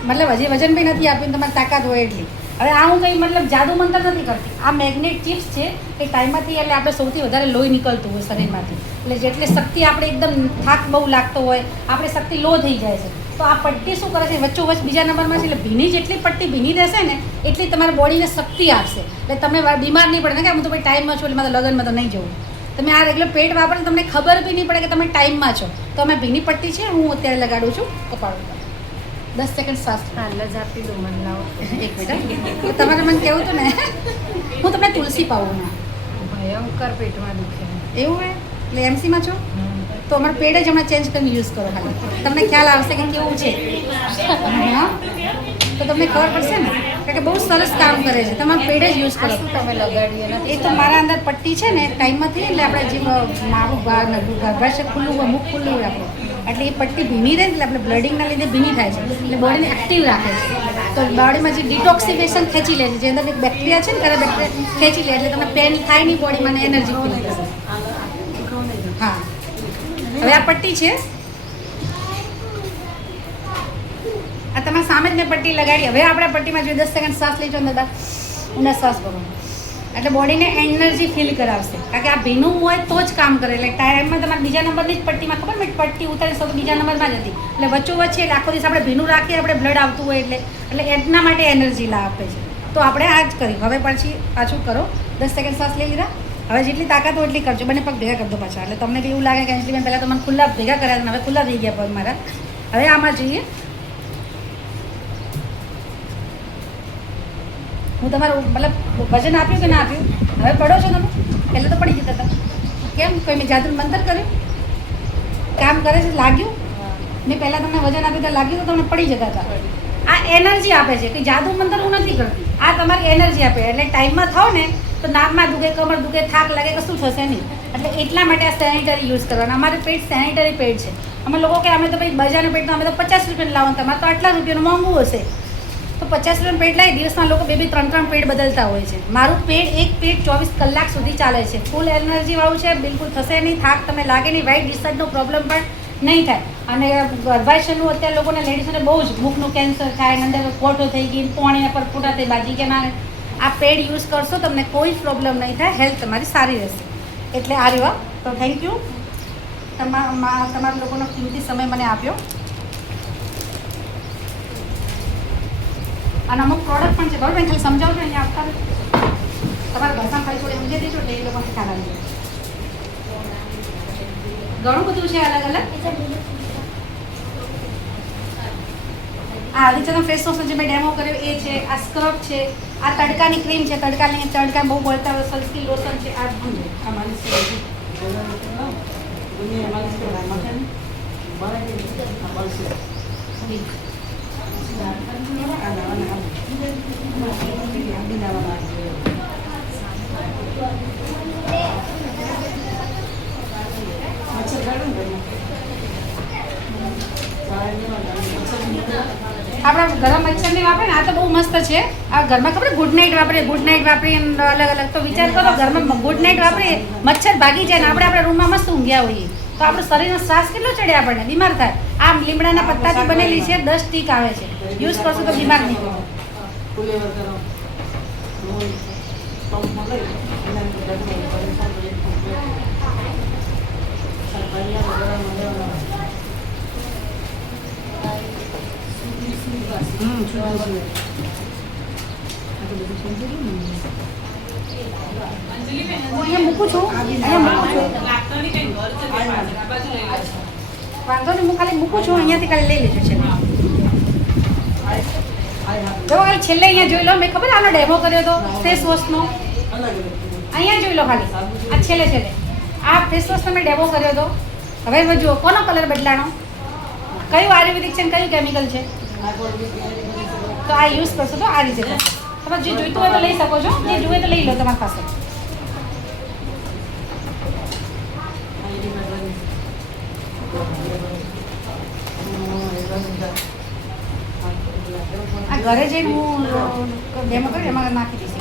મતલબ હજી વજન બી નથી આપ્યું, તમારી તાકાત હોય એટલી. હવે આ હું કંઈ મતલબ જાદુ મંતર નથી કરતી. આ મેગ્નેટ ચિપ્સ છે એ ટાઈમમાંથી એટલે આપણે સૌથી વધારે લોહી નીકળતું હોય શરીરમાંથી. એટલે જેટલી શક્તિ આપણે એકદમ થાક બહુ લાગતો હોય, આપણે શક્તિ લો થઈ જાય છે. તો આ પટ્ટી શું કરે છે, વચ્ચોવચ્ચ બીજા નંબરમાં છે. એટલે ભીની જેટલી પટ્ટી ભીની રહેશે ને એટલી તમારા બોડીને શક્તિ આપશે. એટલે તમે બીમાર નહીં પડે ને કે હું તો ભાઈ ટાઈમમાં છું એટલે મારે લગ્નમાં તો નહીં જવું. તમે આ રેગ્યુલર પેટ વાપરો તમને ખબર બી નહીં પડે કે તમે ટાઈમમાં છો. તો અમે ભીની પટ્ટી છે હું અત્યારે લગાડું છું કપાળ ઉપર. 10 સેકન્ડ શ્વાસ હાલ જ આપી દો મને લાવો. એક મિનિટ. તમારે મને કેવું હતું ને, હું તમને તુલસી પાવું ના ભયંકર પેટમાં દુખે એવું હોય એટલે એમસીમાં છો તો અમારું પેડ જ હમણાં ચેન્જ કરીને યુઝ કરો ખાલી. તમને ખ્યાલ આવશે કે કેવું છે. હા તો તમને ખબર પડશે ને, કારણ કે બહુ સરસ કામ કરે છે. તમારું પેડ જ યુઝ કરો. તમે લગાડીએ ને એ તો મારા અંદર પટ્ટી છે ને ટાઈમમાંથી, એટલે આપણે જે મારું ગર્ભાશય ખુલ્લું હોય, મુખ ખુલ્લું હોય આપણું, એટલે એ પટ્ટી ભીની રહે એટલે આપણે બ્લડિંગના લીધે ભીની થાય છે. એટલે બોડીને એક્ટિવ રાખે છે. તો બોડીમાં જે ડિટોક્સિફિકેશન ખેંચી લે છે, જે અંદર બેક્ટેરિયા છે ને ત્યારે બેક્ટેરિયા ખેંચી લે એટલે તમને પેન થાય નહીં બોડીમાં, એનર્જી ફીલ થશે. હા હવે આ પટ્ટી છે, આ તમારા સામે જ મેં પટ્ટી લગાડી. હવે આપણે પટ્ટીમાં જો 10 સેકન્ડ શ્વાસ લેજો ને દાદા, ઊંડા શ્વાસ ભરો એટલે બોડીને એનર્જી ફીલ કરાવશે. કારણ કે આ ભીનું હોય તો જ કામ કરે. એટલે ટાઈમમાં તમારે બીજા નંબરની જ પટ્ટીમાં ખબર મેં પટ્ટી ઉતારી તો બીજા નંબરમાં જ હતી. એટલે વચ્ચે એટલે આખો દિવસ આપણે ભીનું રાખીએ, આપણે બ્લડ આવતું હોય એટલે એના માટે એનર્જી આપે છે. તો આપણે આ જ કર્યું. હવે પછી પાછું કરો. 10 સેકન્ડ શ્વાસ લઈ લીધા. હવે જેટલી તાકાત હોય એટલી કરજો. બંને પગ ભેગા કરી દો પાછા. એટલે તમને બી એવું લાગે કે અંજલિબેન પહેલાં તો મને ખુલ્લા ભેગા કર્યા અને હવે ખુલ્લા થઈ ગયા પગ મારા. હવે આમાં જોઈએ, હું તમારું મતલબ વજન આપ્યું કે ના આપ્યું? હવે પડો છો તમે? પહેલાં તો પડી જતા હતા. કેમ? કોઈ મેં જાદુ મંતર કર્યું? કામ કરે છે લાગ્યું? મેં પહેલાં તમને વજન આપ્યું તો લાગ્યું તો તમને પડી જતા હતા. આ એનર્જી આપે છે કે જાદુ મંતર હું નથી કરતી. આ તમારી એનર્જી આપે એટલે ટાઈમમાં થાવ ને તો નાકમાં દુખે, કમર દુખે, થાક લાગે, કશું થશે નહીં. એટલે એટલા માટે આ સેનિટરી યુઝ કરવાના. અમારે પેટ સેનિટરી પેટ છે. અમે લોકો કે અમે તો ભાઈ બજારનું પેટ તો અમે તો 50 રૂપિયાનું લાવવાનું, તમારે તો આટલા રૂપિયાનું મોંઘું હશે. તો 50 રૂપિયાનું પેટ લાવી દિવસના લોકો 2-3 પેટ બદલતા હોય છે. મારું પેટ એક પેટ 24 કલાક સુધી ચાલે છે. ફૂલ એનર્જીવાળું છે, બિલકુલ થશે નહીં, થાક તમે લાગે નહીં, વાઇટ ડિસ્ચાર્જનો પ્રોબ્લેમ પણ નહીં થાય. અને ગર્ભાશયનું અત્યારે લોકોને લેડીઝોને બહુ જ ભૂખનું કેન્સર થાય, અંદર કોઠો થઈ ગઈ, પોણીના પર ફોટા થઈ બાજી કે ના. આ પેડ યુઝ કરશો તમને કોઈ પ્રોબ્લેમ નહીં થાય, હેલ્થ તમારી સારી રહેશે. એટલે આ રહ્યો. તો થેન્ક યુ તમારા લોકોનો કિંમતી સમય મને આપ્યો. અને અમુક પ્રોડક્ટ પણ છે બરાબર, ખાલી સમજાવજો અહીંયા આપતા તમારા ભાષા ખાલી થોડી સમજી દેજો એટલે એ લોકોને ખ્યાલ આવી જાય. ઘણું બધું છે અલગ અલગ. આ આદિત્યનો ફેસ વોશ જે મેં ડેમો કર્યો એ છે. આ સ્ક્રબ છે. આ તડકાની ક્રીમ છે. તડકા બહુ બોલતા હોય, સનસ્ક્રીન લોશન છે. આ સમજો આ માલિશ કરી આપણા ગરમ મચ્છરની વાપરે ને આ તો બહુ મસ્ત છે. આ ઘરમાં ખબર ગુડ નાઇટ વાપરીએ, અલગ અલગ. તો વિચાર કરો ઘરમાં ગુડ નાઇટ વાપરીએ, મચ્છર ભાગી જાય ને આપણે આપણા રૂમમાં મસ્ત ઊંઘ્યા હોઈએ તો આપણું શરીરનો શ્વાસ કેટલો ચડે, આપણને બીમાર થાય. આ લીમડાના પત્તાથી બનેલી છે, 10 સ્ટીક આવે છે. યુઝ કરશો તો બીમાર નહીં થાય. અહીંયા મૂકું છું. વાંધો નહીં, હું ખાલી મૂકું છું. અહીંયાથી ખાલી લઈ લેજો છે. જો ખાલી છેલ્લે અહીંયા જોઈ લો. મેં ખબર આનો ડેમો કર્યો હતો ફેસ વોશનો. અહીંયા જોઈ લો ખાલી. આ છેલ્લે આ ફેસ વોશનો મેં ડેમો કર્યો હતો. હવે જુઓ કોનો કલર બદલાનો, કયું આયુર્વેદિક છે ને કયું કેમિકલ છે. તો આ યુઝ કરશો તો આ રીતે કરશો. તમે જે જોઈતું હોય તો લઈ શકો છો, જે જોઈએ તો લઈ લો તમારી પાસે. આ ઘરે જઈને હું ડેમો કરી એમાં નાખી દઈશ.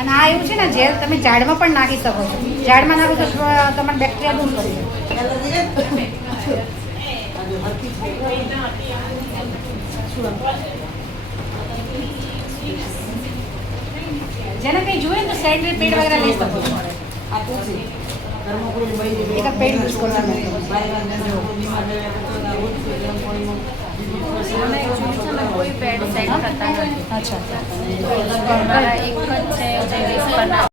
અને આ એવું છે ને જેલ તમે ઝાડમાં પણ નાખી શકો છો. ઝાડમાં નાખો તો તમારે બેક્ટેરિયા દૂર કરી દે. જેને કંઈ જોઈએ ને તો સાઈડ પેડ વગેરે લઈ શકો છો. એક પેડ યુઝ કરવાનું. કોઈ પેડ સેટ કરતા નથી. અચ્છા મારા એક જ છે